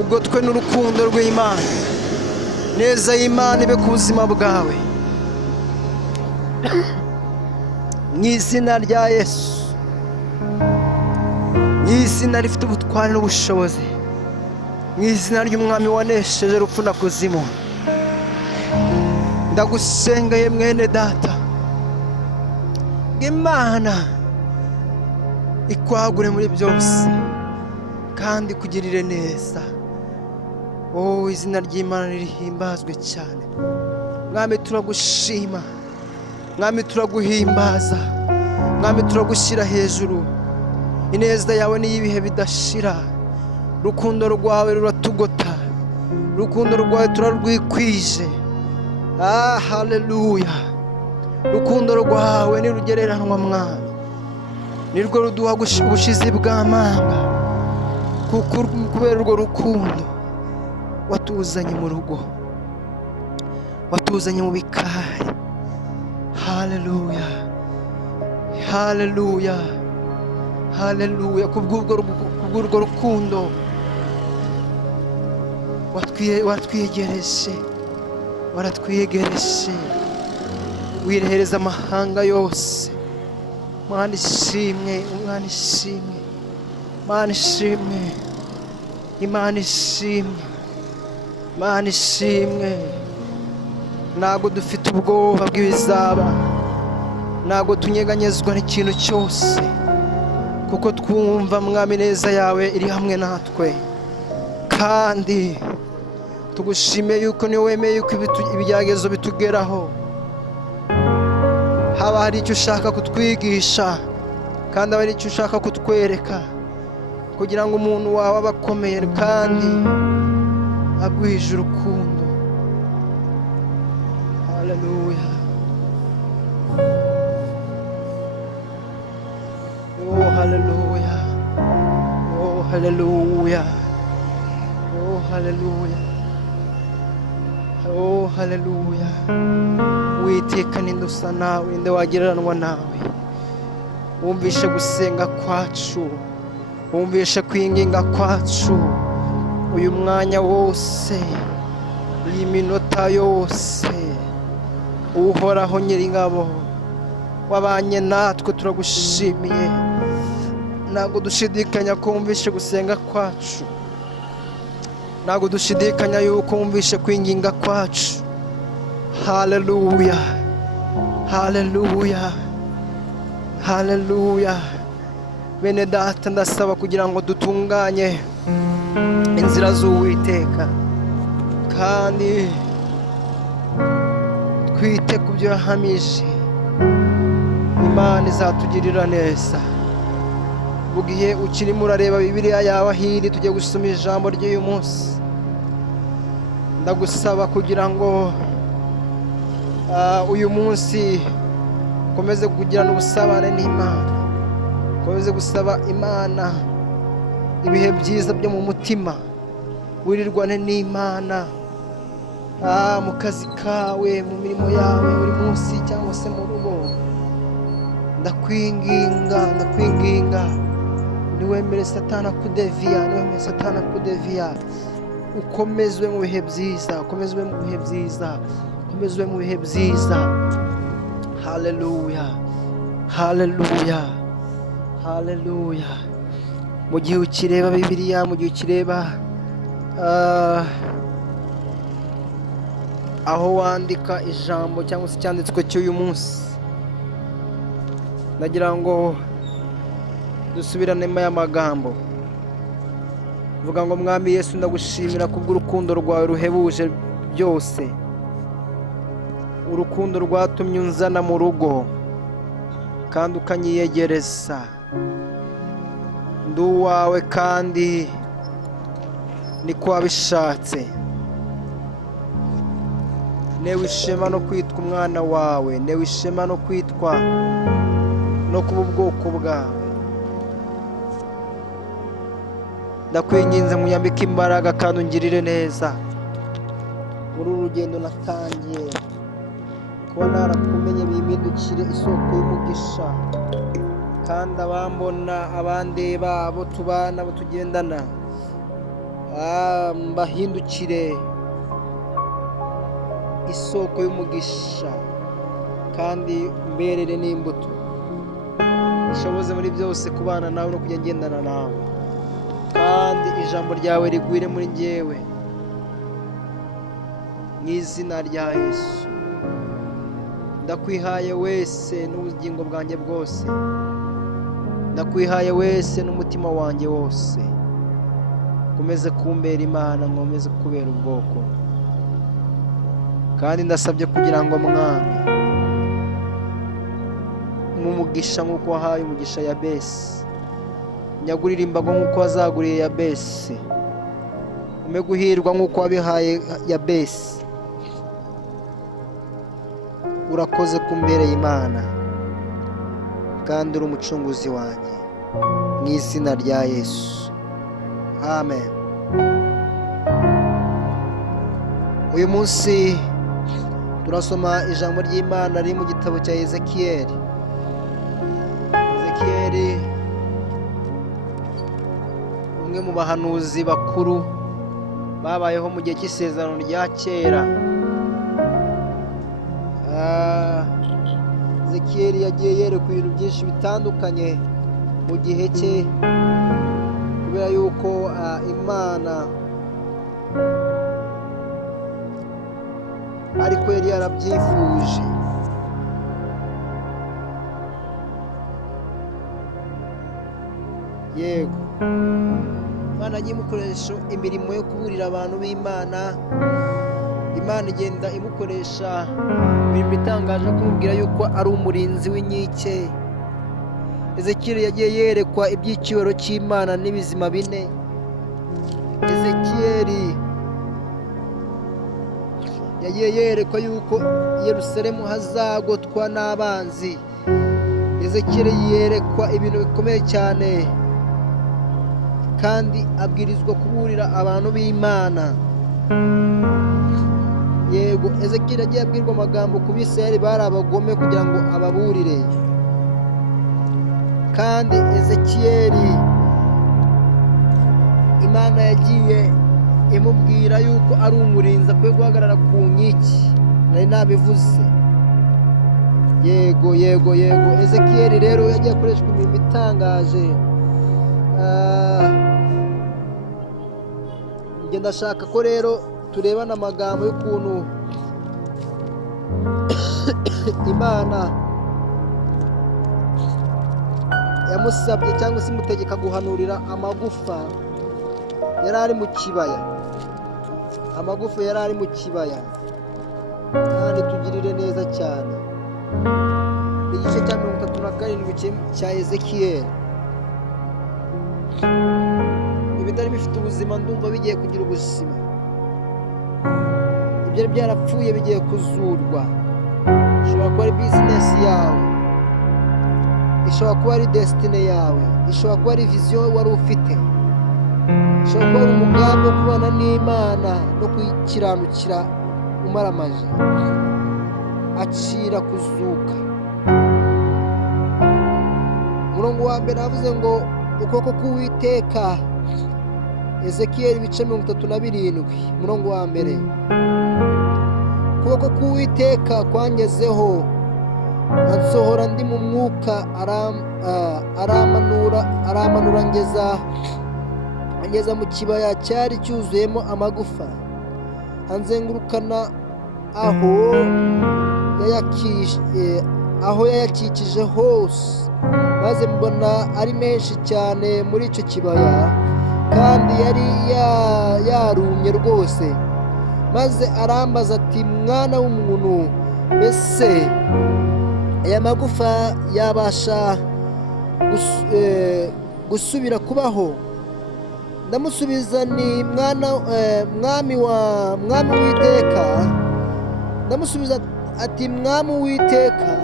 ugotwe n'urukundo rw'Imana. Neza y'Imana ibe ku buzima bwawe mu izina rya Yesu, mu izina rifite ubutware n'ubushobozi, mu izina ry'Umwami wanesheje urupfu na kuzimu. Ndagusengeye mwene data, Imana ikwagure muri byose kandi kugirire neza. Izina ry'Imana ririhimbazwe cyane. Mwami turagushima, Mwami turaguhimbaza, Mwami turagushyira hejuru. Ineza yawe ni y'ibihe bidashira, urukundo rwawe ruratugota, urukundo rwawe turarwikwije. Haleluya. Urukundo rwawe nirugereranwa Mwami, nirwo ruduha ubushizi bw'amanga, kubera urwo rukundo watuzanye mu rugo, watuzanye mu bikari. Haleluya, haleluya, haleluya. Kubw'urwo rukundo watwiyegereje, waratwiyegereje, wirehereza amahanga yose. Mana ishimwe, Mana ishimwe, Mana ishimwe. Imana ishimwe, Imana ishimwe. Ntabwo dufite ubwoba bw'ibizaba, ntabwo tunyeganyezwa n'ikintu cyose, kuko twumva mwami neza yawe iri hamwe natwe. Kandi tugushimiye yuko niwe wemeye yuko ibigeragezo bitugeraho. Haba hari icyo ushaka kutwigisha, kandi haba hari icyo ushaka kutwereka, kugira ngo umuntu wawe abe akomeye kandi agwije urukundo. Haleluya. Oh haleluya. Oh haleluya. Oh haleluya. Oh haleluya. Uwiteka ninde usa nawe, ninde wagereranwa nawe? Wumvishe gusenga kwacu, wumvishe kwinginga kwacu uyu mwanya wose, iyi minota yose. Uhoraho Nyiringabo, wabanye natwe, turagushimiye. Ntabwo dushidikanya ko wumvishe gusenga kwacu, ntabwo dushidikanya yuko wumvishe kwinginga kwacu. Haleluya, haleluya, haleluya. Bene data, ndasaba kugira ngo dutunganye inzira z'Uwiteka, kandi twite ku byo yahamije. Imana izatugirira neza. Mu gihe ukirimo urareba Bibiliya yawe ahiri tugiye gusoma ijambo ry'uyu munsi, ndagusaba kugira ngo uyu munsi ukomeze kugirana ubusabane n'Imana, ukomeze gusaba Imana ibihe byiza byo mu mutima. Wirirwane n'Imana mu kazi kawe, mu mirimo yawe buri munsi cyangwa se mu rugo. Ndakwinginga niwemere Satani akudeviya, ukomezwe mu bihe byiza, ukomezwe mu bihe byiza, ukomezwe mu bihe byiza. Haleluya, haleluya, haleluya. Mu gihe ukireba Bibiliya, mu gihe ukireba aho wandika ijambo cyangwa se icyanditswe cy'uyu munsi, ndagira ngo dusubiranemo aya magambo. Vuga ngo Mwami Yesu, ndagushimira kubw'urukundo rwawe ruhebuje byose, urukundo rwatumye unzana mu rugo kandi ukanyiyegereza. Ndi uwawe kandi niko wabishatse. Newe ishema no kwitwa umwana wawe, newe ishema no kwitwa no kuba ubwoko bwawe. Ndakwinginze munyambike imbaraga kandi ungirire neza muri uru rugendo natangiye. Kuba narakumenye bimpindukire isoko y'umugisha, kandi abambona, abandeba, abo tubana, abo tugendana, mbahindukire isoko y'umugisha, kandi mberere n'imbuto. Ushoboze muri byose kubana nawe no kujya ngendana nawe, kandi ijambo ryawe rigwire muri njyewe, mu izina rya Yesu. Ndakwihaye wese n'ubugingo bwanjye bwose, ndakwihaye wese n'umutima wanjye wose. Komeze kumbera Imana, nkomeze kubera ubwoko. Kandi ndasabye kugira ngo Mwami umugisha nk'uko wahaye umugisha Yabesi, nyagurire imbago nk'uko wazaguriye Yabesi, ume guhirwa nk'uko wabihaye Yabesi. Urakoze kumbereye Imana, kandi uri umucunguzi wanjye, mu izina rya Yesu, amen. Uyu munsi turasoma ijambo ry'Imana riri mu gitabo cya Ezekiyeli. Ezekiyeli, umwe mu bahanuzi bakuru babayeho mu gihe cy'isezerano rya kera. Ezekiyeli yagiye yerekwa ibintu byinshi bitandukanye mu gihe cye, kubera yuko Imana ariko yari yarabyifuje. Yego, Imana yagiye imukoresha imirimo yo kuburira abantu b'Imana. Imana igenda imukoresha imirimo itangaje yo kumubwira yuko ari umurinzi w'inkike. Ezekiyeli yagiye yerekwa iby'icyubahiro cy'Imana n'ibizima bine. Ezekiyeli yagiye yerekwa yuko Yerusalemu hazagotwa n'abanzi. Ezekiyeli yerekwa ibintu bikomeye cyane kandi abwirizwa kuburira abantu b'Imana. Yego, Ezekiyeli yagiye abwirwa amagambo ku Bisirayeli bari abagome kugira ngo ababurire. Kandi Ezekiyeli Imana yagiye imubwira yuko ari umurinzi akwiye guhagarara ku nkiki. Nari nabivuze. Yego, Ezekiyeli rero yagiye akoreshwa imirimo itangaje. Njye ndashaka ko rero turebana amagambo y'ukuntu Imana yamusabye cyangwa se imutegeka guhanurira amagufa yari ari mu kibaya. Amagufa yari ari mu kibaya. Kandi tugirire neza cyane. Igice cya 37 cya Ezekiyeli. Ibitari bifite ubuzima ndumva bigiye kugira ubuzima. Ibyari byarapfuye bigiye kuzurwa. Ishobora kuba ari bizinesi yawe, ishobora kuba ari desitine yawe, ishobora kuba ari viziyo wari ufite, ishobora kuba ari umugambi wo kubana n'Imana no kuyikiranukira umaramaje. Acira kuzuka. Umurongo wa mbere avuze ngo ukuboko k'Uwiteka. Ezekiyeli ibice 37. Umurongo wa mbere. Ukuboko k'Uwiteka kwangezeho, ansohora ndi mu mwuka, aramanura angeza mu kibaya cyari cyuzuyemo amagufa. Anzengurukana aho yayakikije hose, maze mbona ari menshi cyane muri icyo kibaya, kandi yari yarumye rwose. Maze arambaza ati, mwana w'umuntu, mbese aya magufa yabasha gusubira kubaho? Ndamusubiza ni mwami w'Uwiteka. Ndamusubiza ati, mwami w'Uwiteka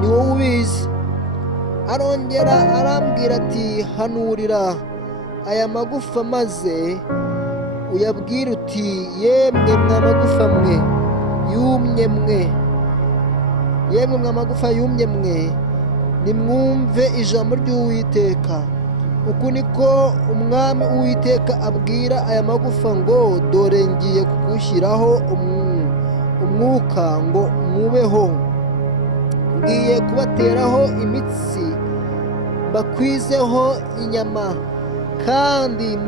ni wowe ubizi. Arongera arambwira ati, hanurira aya magufa maze uyabwire uti, yemwe mwa magufa mwe yumye mwe, yemwe mwa magufa yumye mwe, nimwumve ijambo ry'Uwiteka. Uku niko umwami Uwiteka abwira aya magufa ngo, dore ngiye kugushyiraho umwuka ngo mubeho. Ngiye kubateraho imitsi, mbakwizeho inyama, kandi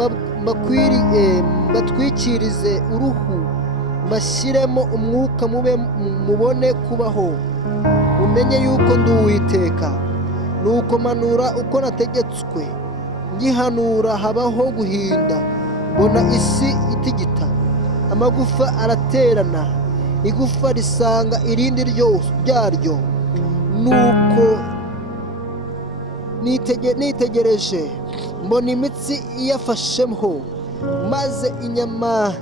mbatwikirize uruhu, mbashyiremo umwuka mubone kubaho, mumenye yuko ndi Uwiteka. Nuko manura uko nategetswe. Ngihanura habaho guhinda, mbona isi itigita, amagufa araterana, igufa risanga irindi ryaryo. Nuko nitegereje, mbona imitsi iyafasheho, maze inyama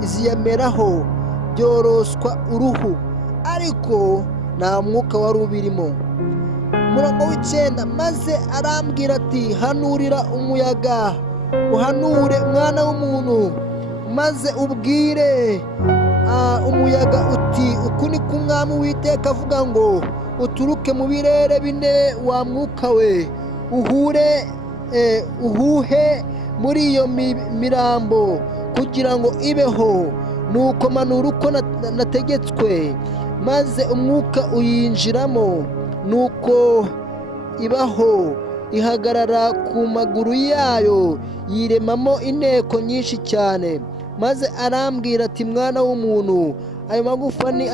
ziyameraho, byoroswa uruhu, ariko nta mwuka wari ubirimo. Umurongo w'9. Maze arambwira ati, hanurira umuyaga, uhanure mwana w'umuntu, maze ubwire umuyaga uti, uku ni ko umwami Uwiteka avuga ngo, uturuke mu birere bine wa mwuka we, uhuhe muri iyo mirambo kugira ngo ibeho. Nuko manura uko nategetswe, maze umwuka uyinjiramo. Nuko ibaho ihagarara ku maguru yayo, yiremamo inteko nyinshi cyane. Maze arambwira ati, mwana w'umuntu, ayo magufa ni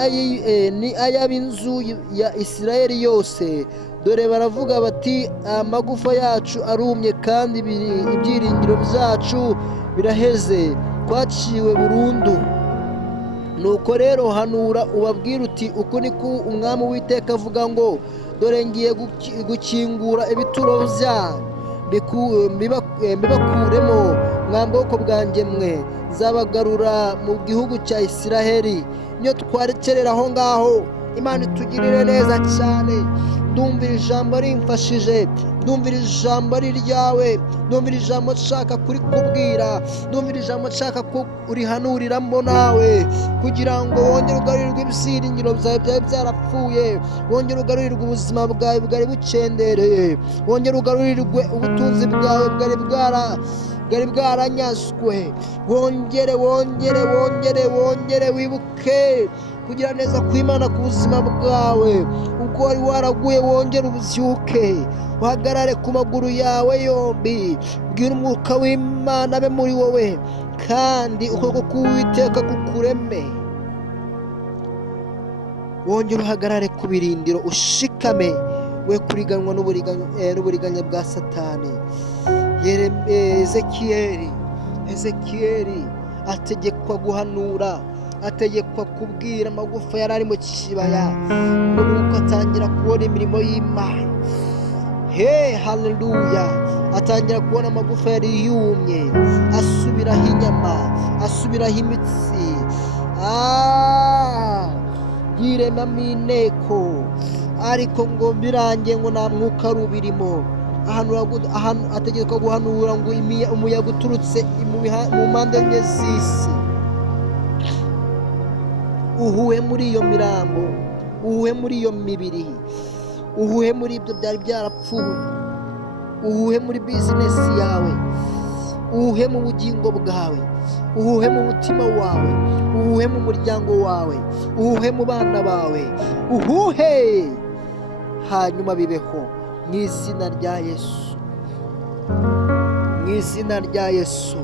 ay'ab'inzu ya Isirayeli yose. Dore baravuga bati, amagufa yacu arumye kandi ibyiringiro byacu biraheze, twaciwe burundu. Nuko rero hanura ubabwire uti, uku ni ko umwami w'Uwiteka avuga ngo, dore ngiye gukingura ibituro byanyu mbibakuremo, mwa bwoko bwanjye mwe, nzabagarura mu gihugu cya Isiraheli. Niyo twarekerera aho ngaho. Imana itugirire neza cyane. Ndumvira ijambo rimfashije, ndumvira ijambo ari ryawe, ndumvira ijambo nshaka kurikubwira, ndumvira ijambo nshaka ko urihanuriramo nawe, kugira ngo wongere ugarurirwe ibyiringiro byawe byari byarapfuye, wongere ugarurirwe ubuzima bwawe bwari bucendereye, wongere ugarurirwe ubutunzi bwawe bwari bwaranyazwe. Wongere wibuke kugira neza kw'Imana ku buzima bwawe. Uko wari waraguye wongere ubuzyuke, uhagarare ku maguru yawe yombi. Bwira umwuka w'Imana abe muri wowe, kandi ukuboko k'Uwiteka kukureme. Wongere uhagarare ku birindiro, ushikame, we kuriganwa n'uburiganya bwa Satani. Ezekiyeli ategekwa guhanura, ategekwa kubwira amagufa yari ari mu kibaya, nuko atangira kubona imirimo y'Imana. Haleluya! Atangira kubona amagufa yari yumye asubiraho inyama, asubiraho imitsi, yiremamo inteko. Ariko ngo birangiye ngo nta mwuka rubirimo. Ategeka guhanura ngo umuyaga uturutse mu mpande enye z'isi uhuhe muri iyo mirambo, uhuhe muri iyo mibiri, uhuhe muri ibyo byari byarapfuye, uhuhe muri bizinesi yawe, uhuhe mu bugingo bwawe, uhuhe mu mutima wawe, uhuhe mu muryango wawe, uhuhe mu bana bawe, uhuhe, hanyuma bibeho mu izina rya Yesu. Mu izina rya Yesu.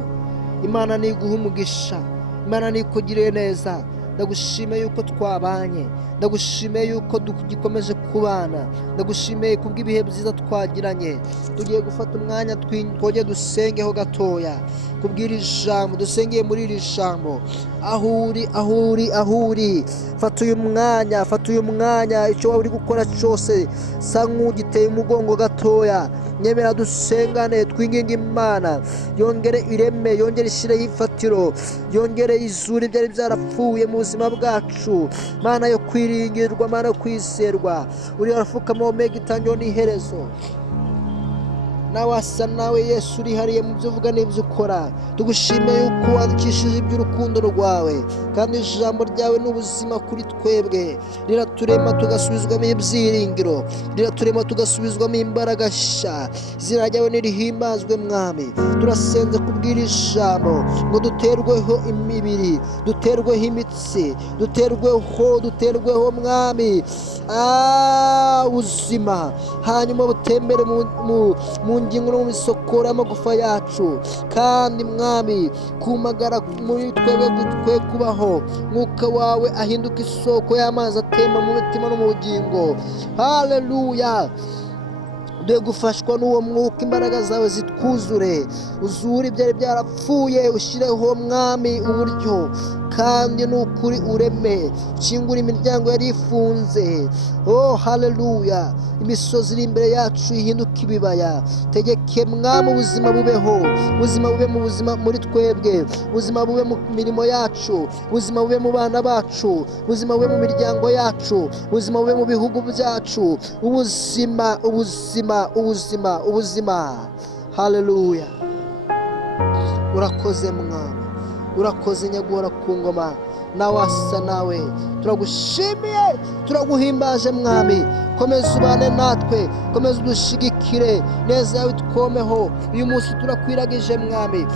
Imana niguha umugisha, Imana nikugirire neza. Ndagushimiye yuko twabanye, ndagushimiye yuko tugikomeje kubana, ndagushimiye kubw'ibihe byiza twagiranye. Tugiye gufata umwanya twongere dusengeho gatoya kubwira ijambo, dusengeye muri iri jambo. Aho uri fata uyu mwanya, icyo waba uri gukora cyose sa nk'ugiteye umugongo gatoya. Nyemera dusengane, twinginga Imana yongere ireme, yongere ishireho ifatiro, yongere izure ibyari byarapfuye mu buzima bwacu. Mana yo kwiringirwa, Mana yo kwizerwa, uri Alfa Omega, itangiriro n'iherezo. Nawe asa nawe Yesu urihariye mu byo uvuga n'ibyo ukora. Tugushimiye yuko wandikishije iby'urukundo rwawe, kandi ijambo ryawe n'ubuzima kuri twebwe. Riraturema tugasubizwamo ibyiringiro, riraturema tugasubizwamo imbaraga nshya. Izina ryawe nirihimbazwe Mwami. Turasenze kubwira ijambo ngo duterweho imibiri, duterweho imitsi, duterweho Mwami ubuzima, hanyuma butembere mu ngingo no mu misokoro y'amagufa yacu. Kandi Mwami kumagara muri twebwe twe kubaho, mwuka wawe ahinduka isoko y'amazi atemba mu mutima no mu bugingo. Haleluya! Duhe gufashwa n'uwo mwuka, imbaraga zawe zitwuzure, uzure ibyari byarapfuye, ushyireho Mwami uburyo, kandi n'ukuri ureme, ukingura imiryango yari ifunze. Haleluya! Imisozi iri imbere yacu ihinduka ibibaya. Tegeke Mwami ubuzima bubeho, ubuzima bube muri twebwe, ubuzima bube mu mirimo yacu, ubuzima bube mu bana bacu, ubuzima bube mu miryango yacu, ubuzima bube mu bihugu byacu, ubuzima. Haleluya! Urakoze Mwami, urakoze Nyaguhora ku ngoma. Nawe asa nawe, turagushimiye, turaguhimbaje Mwami. Komeza ubane natwe, komeza udushigikire, neza yawe twomeho. Uyu munsi turakwiragije Mwami,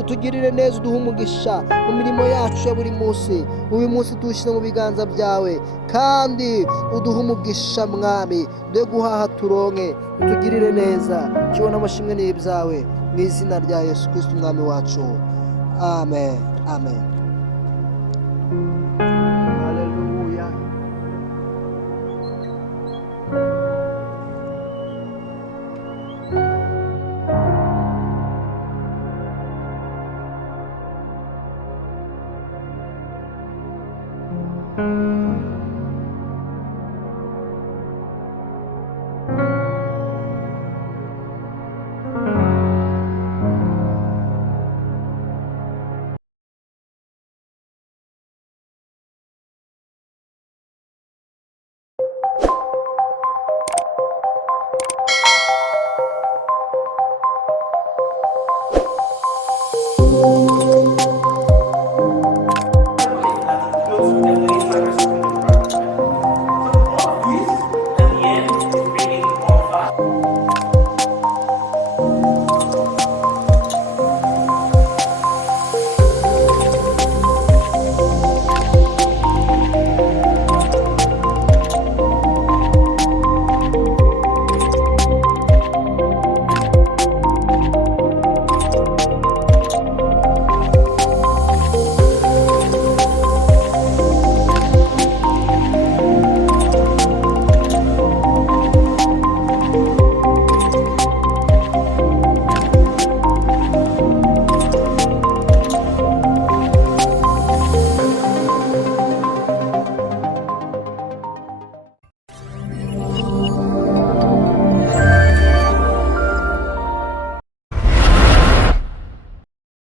utugirire neza, uduhe umugisha mu mirimo yacu ya buri munsi. Uyu munsi tuwushyire mu biganza byawe, kandi uduhe umugisha mwami, duhe guhaha turonke, utugirire neza. Kibona amashimwe n'ibyawe mu izina rya Yesu Kristo umwami wacu, amen, amen. Haleluya.